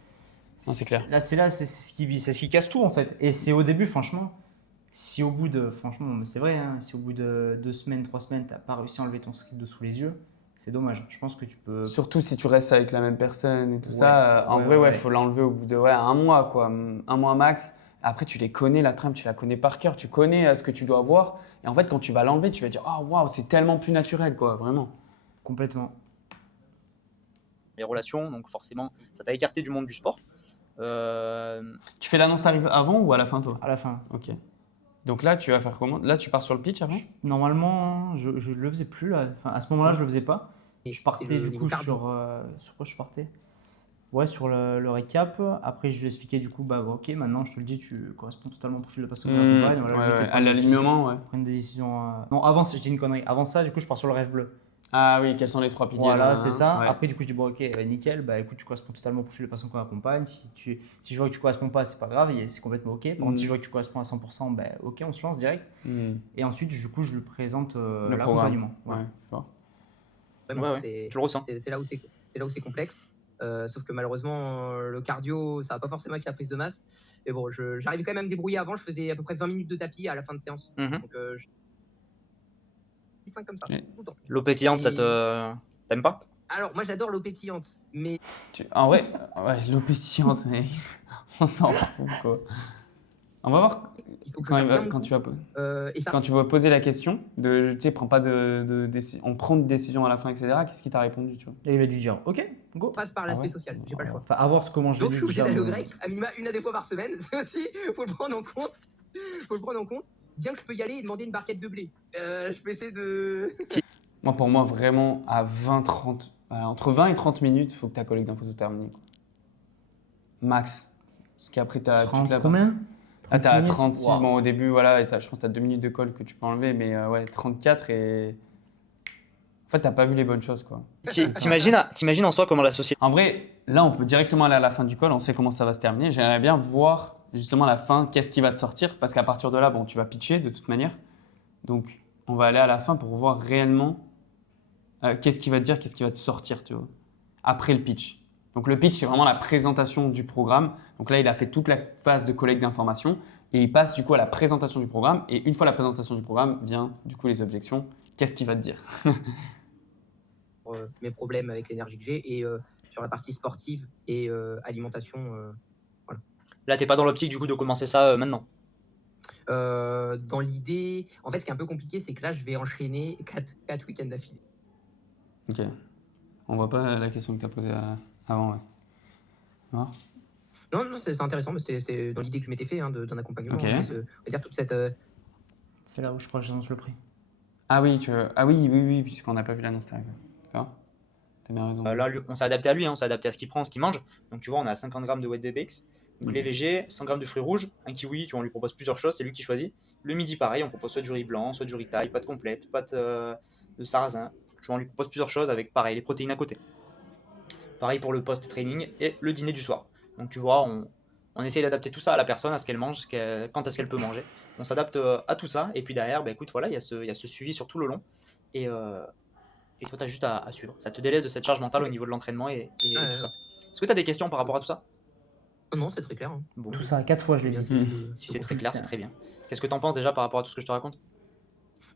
Non, c'est clair. Là, c'est ce qui casse tout en fait. Et c'est au début, franchement, si au bout de, franchement, mais c'est vrai, hein, si au bout de 2 semaines, 3 semaines, t'as pas réussi à enlever ton script de sous les yeux, c'est dommage. Je pense que tu peux. Surtout si tu restes avec la même personne et tout Ouais, ça, en ouais, vrai, ouais. faut l'enlever au bout de 1 mois, quoi. 1 mois max. Après, tu les connais, la trame, tu la connais par cœur, tu connais ce que tu dois voir. Et en fait, quand tu vas l'enlever, tu vas dire, oh waouh, c'est tellement plus naturel, quoi, vraiment. Complètement. les relations, donc forcément, ça t'a écarté du monde du sport. Tu fais l'annonce tarif avant ou à la fin, toi? À la fin. Ok. Donc là, tu vas faire comment? Là, tu pars sur le pitch avant? Normalement, je le faisais plus là. Enfin, à ce moment-là, je le faisais pas. Et Je partais c'est le du niveau coup cardio. sur quoi je partais? Ouais, sur le récap. Après, je lui expliquais du coup, bah ok, maintenant je te le dis, tu corresponds totalement au profil de personne qu'on accompagne. Voilà, ouais, le but, c'est ouais. de À prendre des l'alignement, ouais. décisions- prendre des décisions. Non, avant, je dis une connerie. Avant ça, du coup, je pars sur le rêve bleu. Ah oui, quels sont les 3 piliers? Voilà, là, c'est hein? ça. Ouais. Après, du coup, je dis, bon, ok, nickel, bah écoute, tu corresponds totalement au profil de personne qu'on accompagne. Si je vois que tu corresponds pas, c'est pas grave, c'est complètement ok. Par contre, si je vois que tu corresponds à 100%, bah ok, on se lance direct. Hmm. Et ensuite, du coup, je lui présente Le l'accompagnement. programme. Ouais, fort. Vraiment, Ouais, c'est tu le ressens. c'est là où c'est complexe. Sauf que malheureusement, le cardio, ça va pas forcément avec la prise de masse. Mais bon, j'arrivais quand même à me débrouiller avant. Je faisais à peu près 20 minutes de tapis à la fin de séance. Mhm. Donc, 5 comme ça, Ouais. tout le temps. L'eau pétillante, ça te. T'aimes pas? Alors, moi, j'adore l'eau pétillante, mais En vrai, ouais, l'eau pétillante, mais on s'en fout, quoi. On va voir il faut que quand, je gère bien mon quand coup. tu vas, Et ça, quand tu vas poser la question, tu sais, prends pas on prend une décision à la fin, etc. Qu'est-ce qu'il t'a répondu, tu vois? Et il a dû dire, ok, go. passe par l'aspect social. J'ai pas le choix. Enfin, à voir comment je l'ai Donc, je dit suis obligé déjà, d'aller au mais- grec, à minima 1 à 2 fois par semaine. C'est aussi, faut le prendre en compte. Faut le prendre en compte. Bien que je peux y aller et demander une barquette de blé. Je peux essayer de. Moi, pour moi, vraiment, à 20-30, entre 20 et 30 minutes, il faut que ta collecte d'infos soit terminée, quoi. Max. Parce qu'après, tu as 30 toute la combien? Ah, t'as 36 36, Waouh. bon, au début, voilà, et je pense que tu as 2 minutes de colle que tu peux enlever, mais ouais, 34 et. fait, t'as pas vu les bonnes choses, quoi. T'imagines en soi comment la société. En vrai, là, on peut directement aller à la fin du call, on sait comment ça va se terminer. J'aimerais bien voir justement à la fin qu'est-ce qui va te sortir, parce qu'à partir de là, bon, tu vas pitcher de toute manière. Donc, on va aller à la fin pour voir réellement qu'est-ce qui va te dire, qu'est-ce qui va te sortir, tu vois, après le pitch. Donc, le pitch, c'est vraiment la présentation du programme. Donc là, il a fait toute la phase de collecte d'informations et il passe du coup à la présentation du programme. Et une fois la présentation du programme, vient du coup les objections. Qu'est-ce qu'il va te dire? Mes problèmes avec l'énergie que j'ai et sur la partie sportive et alimentation. Voilà. Là, t'es pas dans l'optique du coup de commencer ça maintenant. Dans l'idée, en fait, ce qui est un peu compliqué, c'est que là, je vais enchaîner 4 week-ends d'affilée. Ok. On voit pas la question que tu as posée avant, ouais. Non. Non, c'est intéressant, mais c'est dans l'idée que je m'étais fait d'un accompagnement. Ok. C'est on va dire toute cette. C'est là où je crois que j'annonce le prix. Ah oui, oui, puisqu'on n'a pas vu l'annonce arriver. D'accord. T'as bien raison. Là, on s'est adapté à lui, hein, on s'est adapté à ce qu'il prend, ce qu'il mange. Donc tu vois, on a 50 grammes de wet BX. Donc Ok. les VG, 100 grammes de fruits rouges, un kiwi, tu vois, on lui propose plusieurs choses, c'est lui qui choisit. Le midi, pareil, on propose soit du riz blanc, soit du riz taille, pâte complète, pâte de sarrasin. Tu vois, on lui propose plusieurs choses avec, pareil, les protéines à côté. Pareil pour le post-training et le dîner du soir. Donc tu vois, on essaye d'adapter tout ça à la personne, à ce qu'elle mange, quand est-ce qu'elle peut manger. On s'adapte à tout ça, et puis derrière, bah, écoute, voilà, il y a ce suivi sur tout le long. Et toi, tu as juste à suivre. Ça te délaisse de cette charge mentale au niveau de l'entraînement et tout ça. Est-ce que tu as des questions par rapport à tout ça? Non, c'est très clair. Hein. Bon, Tout ça, 4 fois, je l'ai Bien, dit. si c'est très clair, c'est très bien. Qu'est-ce que tu en penses déjà par rapport à tout ce que je te raconte?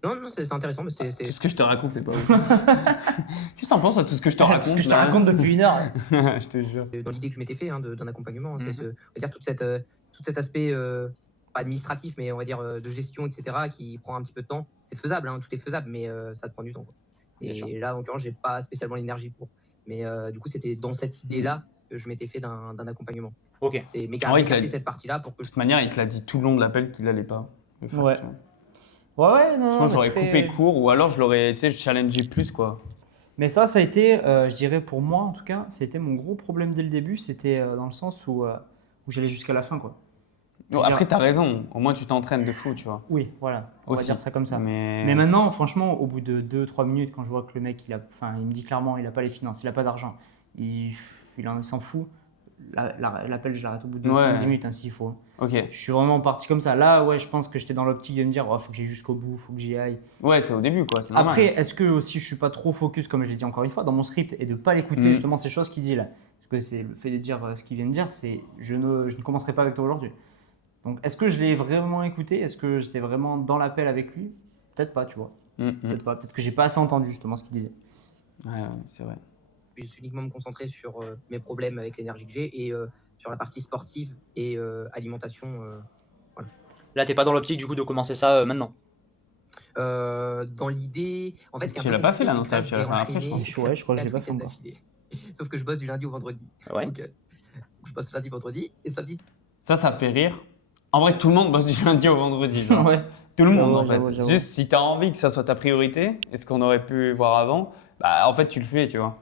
Non, c'est intéressant, mais c'est. Tout ce que je te raconte, c'est pas ouf. Qu'est-ce que t'en penses à tout ce que je te raconte? Parce que je te là raconte depuis 1 heure. Je te jure. Dans l'idée que je m'étais fait d'un accompagnement, c'est Mhm. on va dire tout cet aspect pas administratif, mais on va dire de gestion, etc., qui prend un petit peu de temps. C'est faisable, hein, tout est faisable, mais ça te prend du temps. Quoi. Bien sûr. Et là, en l'occurrence, j'ai pas spécialement l'énergie pour. Mais du coup, c'était dans cette idée-là que je m'étais fait d'un accompagnement. Ok. C'est Ah ouais, m'écarter cette partie-là pour que De je. toute manière, il te l'a dit tout le long de l'appel qu'il allait pas le faire. Ouais. tu vois. Ouais, non. Sinon, mais j'aurais très- coupé court ou alors je l'aurais, tu sais, challengé plus, quoi. Mais ça a été, je dirais pour moi en tout cas, c'était mon gros problème dès le début. C'était dans le sens où j'allais jusqu'à la fin, quoi. Bon, après, t'as raison. Au moins, tu t'entraînes de fou, tu vois. Oui, voilà. On Aussi. va dire ça comme ça. Mais Mais maintenant, franchement, au bout de 2-3 minutes, quand je vois que le mec, il me dit clairement, il n'a pas les finances, il n'a pas d'argent, il s'en fout. L'appel, je l'arrête au bout de Ouais. 5-10 minutes, hein, s'il faut. Ok. Je suis vraiment parti comme ça. Là, ouais, je pense que j'étais dans l'optique de me dire, oh, faut que j'aille jusqu'au bout, faut que j'y aille. Ouais, t'es au début, quoi. C'est normal. Après, est-ce que aussi je suis pas trop focus, comme je l'ai dit encore une fois, dans mon script et de pas l'écouter Mm. justement ces choses qu'il dit là. Parce que c'est le fait de dire ce qu'il vient de dire, c'est je ne commencerai pas avec toi aujourd'hui. Donc, est-ce que je l'ai vraiment écouté? Est-ce que j'étais vraiment dans l'appel avec lui? Peut-être pas, tu vois. Peut-être pas. Peut-être que j'ai pas assez entendu justement ce qu'il disait. Ouais, c'est vrai. Je vais uniquement me concentrer sur mes problèmes avec l'énergie que j'ai et sur la partie sportive et alimentation. Là, t'es pas dans l'optique du coup de commencer ça maintenant. Dans l'idée, en fait, ce qui est un Tu peu l'as pas fait, là, compliqué, non, c'est que tu là, l'as fait après, je enchaîner pense. Ouais, je crois que je l'ai quatre pas fait week-ends encore. d'affilée. Sauf que je bosse du lundi au vendredi. Ouais. Donc, je bosse lundi, vendredi et samedi. Ça fait rire. En vrai, tout le monde bosse du lundi au vendredi. genre. Ouais. Tout le monde, J'avoue, en fait. j'avoue, j'avoue. Juste si t'as envie que ça soit ta priorité, et ce qu'on aurait pu voir avant, bah, en fait, tu le fais, tu vois.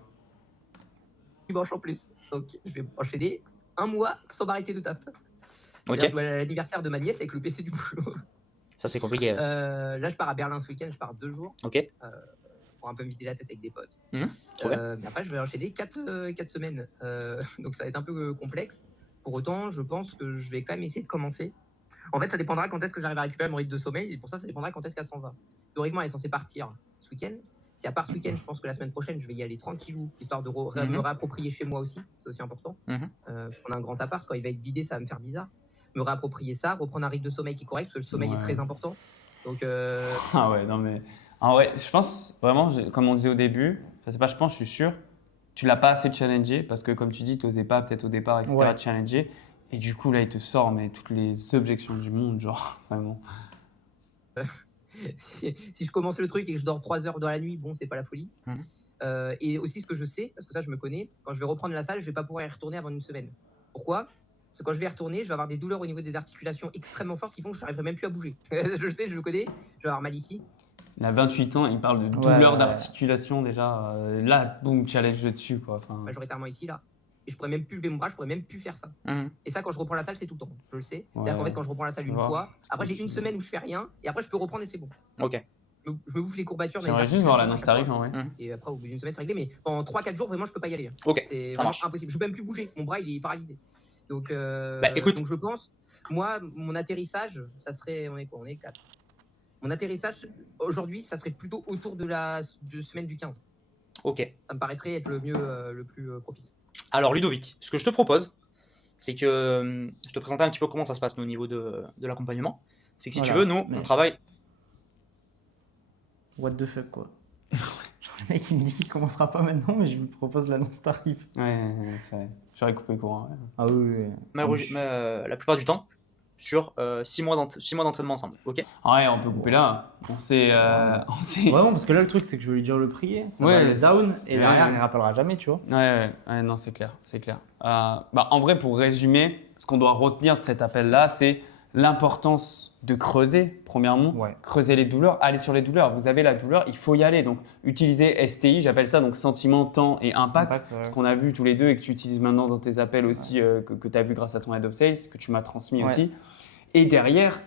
Dimanche en plus. Donc, je vais enchaîner un mois sans m'arrêter de taf. Ok. Là, je vais à l'anniversaire de ma nièce avec le PC du boulot. Ça, c'est compliqué. Là, je pars à Berlin ce week-end, je pars 2 jours Ok. pour un peu me vider la tête avec des potes. Trop bien. Mais après, je vais enchaîner 4 semaines. Donc, ça va être un peu complexe. Pour autant, je pense que je vais quand même essayer de commencer. En fait, ça dépendra quand est-ce que j'arrive à récupérer mon rythme de sommeil. Et pour ça dépendra quand est-ce qu'elle s'en va. Théoriquement, elle est censée partir ce week-end. Si à part ce week-end, je pense que la semaine prochaine, je vais y aller tranquillou, histoire de me réapproprier chez moi aussi. C'est aussi important. On a un grand appart. Quand il va être vidé, ça va me faire bizarre. Me réapproprier ça, reprendre un rythme de sommeil qui est correct, parce que le sommeil Ouais. est très important. Donc, Ah ouais, non mais. En vrai, je pense vraiment, comme on disait au début, enfin, c'est pas je pense, je suis sûr, tu l'as pas assez challengé parce que comme tu dis, tu n'osais pas peut-être au départ, etc. Ouais. de challenger. Et du coup, là, il te sort mais toutes les objections du monde, genre, vraiment. si je commence le truc et que je dors 3 heures dans la nuit, bon, c'est pas la folie. Et aussi, ce que je sais, parce que ça, je me connais, quand je vais reprendre la salle, je vais pas pouvoir y retourner avant une semaine. Pourquoi? Parce que quand je vais y retourner, je vais avoir des douleurs au niveau des articulations extrêmement fortes qui font que je n'arriverai même plus à bouger. Je le sais, je le connais, je vais avoir mal ici. Il a 28 ans, il parle de douleur d'articulation déjà. Là, boum, challenge dessus, quoi. Enfin, Majoritairement ici, là. Et je pourrais même plus lever mon bras, je pourrais même plus faire ça. Et ça, quand je reprends la salle, c'est tout le temps. Je le sais. C'est-à-dire qu'en fait, quand je reprends la salle une fois, après j'ai une semaine où je fais rien, et après je peux reprendre et c'est bon. Ok. je me bouffe les courbatures dans les J'aimerais juste voir articulations l'annonce à chaque tarif fois. en vrai. Et après, au bout d'une semaine, c'est réglé. Mais pendant 3-4 jours, vraiment, je peux pas y aller. Ok, C'est ça vraiment marche. impossible. Je peux même plus bouger. Mon bras, il est paralysé. Donc, Écoute. donc je pense, moi, mon atterrissage, ça serait. On est quoi? On est 4. Mon atterrissage, aujourd'hui, ça serait plutôt autour de la semaine du 15. Ok. Ça me paraîtrait être le mieux, le plus propice. Alors Ludovic, ce que je te propose, c'est que je te présente un petit peu comment ça se passe nous, au niveau de l'accompagnement. C'est que si tu Voilà, veux, nous, mais- on travaille. What the fuck, quoi. Genre, le mec, il me dit qu'il commencera pas maintenant, mais je lui propose l'annonce tarif. Ouais, c'est vrai. J'aurais coupé courant. Ouais. Ah oui, oui. La plupart du temps sur 6 mois d'entraînement ensemble. Ok. Ouais, on peut couper là. On s'est. Vraiment, parce que là, le truc, c'est que je vais lui dire le prix, ça Ouais, va le down, c'est- et derrière, ouais. il ne rappellera jamais, tu vois. Ouais, non, c'est clair, c'est clair. Bah, en vrai, pour résumer, ce qu'on doit retenir de cet appel-là, c'est l'importance de creuser, premièrement. Ouais. Creuser les douleurs, aller sur les douleurs. Vous avez la douleur, il faut y aller. Donc, utiliser STI, j'appelle ça donc sentiment, temps et impact. Ouais. Ce qu'on a vu tous les deux et que tu utilises maintenant dans tes appels aussi, que tu as vu grâce à ton head of sales, que tu m'as transmis Ouais. aussi. Et derrière,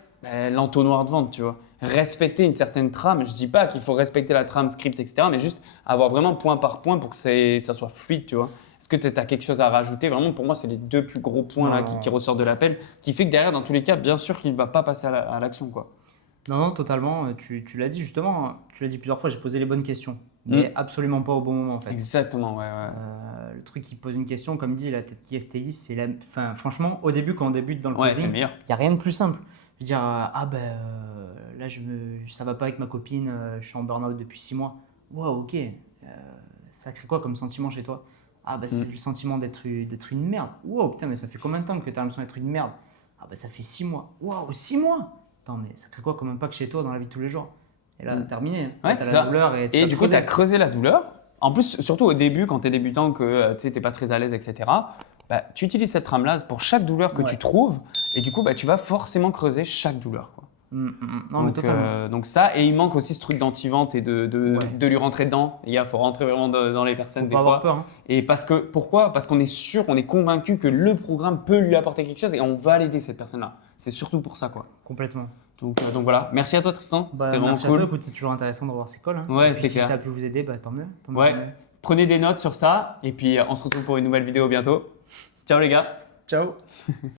l'entonnoir de vente, tu vois. Respecter une certaine trame. Je dis pas qu'il faut respecter la trame, script, etc. Mais juste avoir vraiment point par point pour que ça soit fluide, tu vois. Est-ce que tu as quelque chose à rajouter? Vraiment, pour moi, c'est les deux plus gros points là, Non. qui ressortent de l'appel, qui fait que derrière, dans tous les cas, bien sûr qu'il ne va pas passer à l'action, quoi. Non, totalement. Tu l'as dit justement, tu l'as dit plusieurs fois, j'ai posé les bonnes questions, mais absolument pas au bon moment en fait. Exactement, ouais. Le truc qui pose une question, comme dit la tête qui STI, c'est la. Enfin, franchement, au début, quand on débute dans le Ouais, c'est closing, meilleur. il n'y a rien de plus simple. Je veux dire, là, ça va pas avec ma copine, je suis en burn-out depuis 6 mois. Wow, ok. Ça crée quoi comme sentiment chez toi? C'est le sentiment d'être une merde. Wow, putain, mais ça fait combien de temps que tu as l'impression d'être une merde? Ça fait 6 mois. Wow, 6 mois? Attends, mais ça crée quoi comme impact chez toi dans la vie de tous les jours? Et là, terminé. Ouais, T'as c'est la ça. douleur et Et du coup, tu creusé. as creusé la douleur. En plus, surtout au début, quand tu es débutant, que tu n'es pas très à l'aise, etc., tu utilises cette trame-là pour chaque douleur que Ouais. tu trouves. Et du coup, tu vas forcément creuser chaque douleur, quoi. Non, mais totalement. Donc ça, et il manque aussi ce truc d'anti-vente et de lui rentrer dedans. Il faut rentrer vraiment dans les personnes Faut des pas fois. avoir peur. Hein. Et pourquoi? Parce qu'on est sûr, on est convaincu que le programme peut lui apporter quelque chose et on va l'aider, cette personne-là. C'est surtout pour ça, quoi. Complètement. Donc voilà. Merci à toi, Tristan. C'était vraiment Merci à cool. toi. Écoute, c'est toujours intéressant de revoir ces calls. Hein. Ouais, Et puis, c'est si clair. ça peut vous aider, tant mieux. Tant mieux, Ouais. tant mieux. Prenez des notes sur ça et puis on se retrouve pour une nouvelle vidéo bientôt. Ciao les gars. Ciao.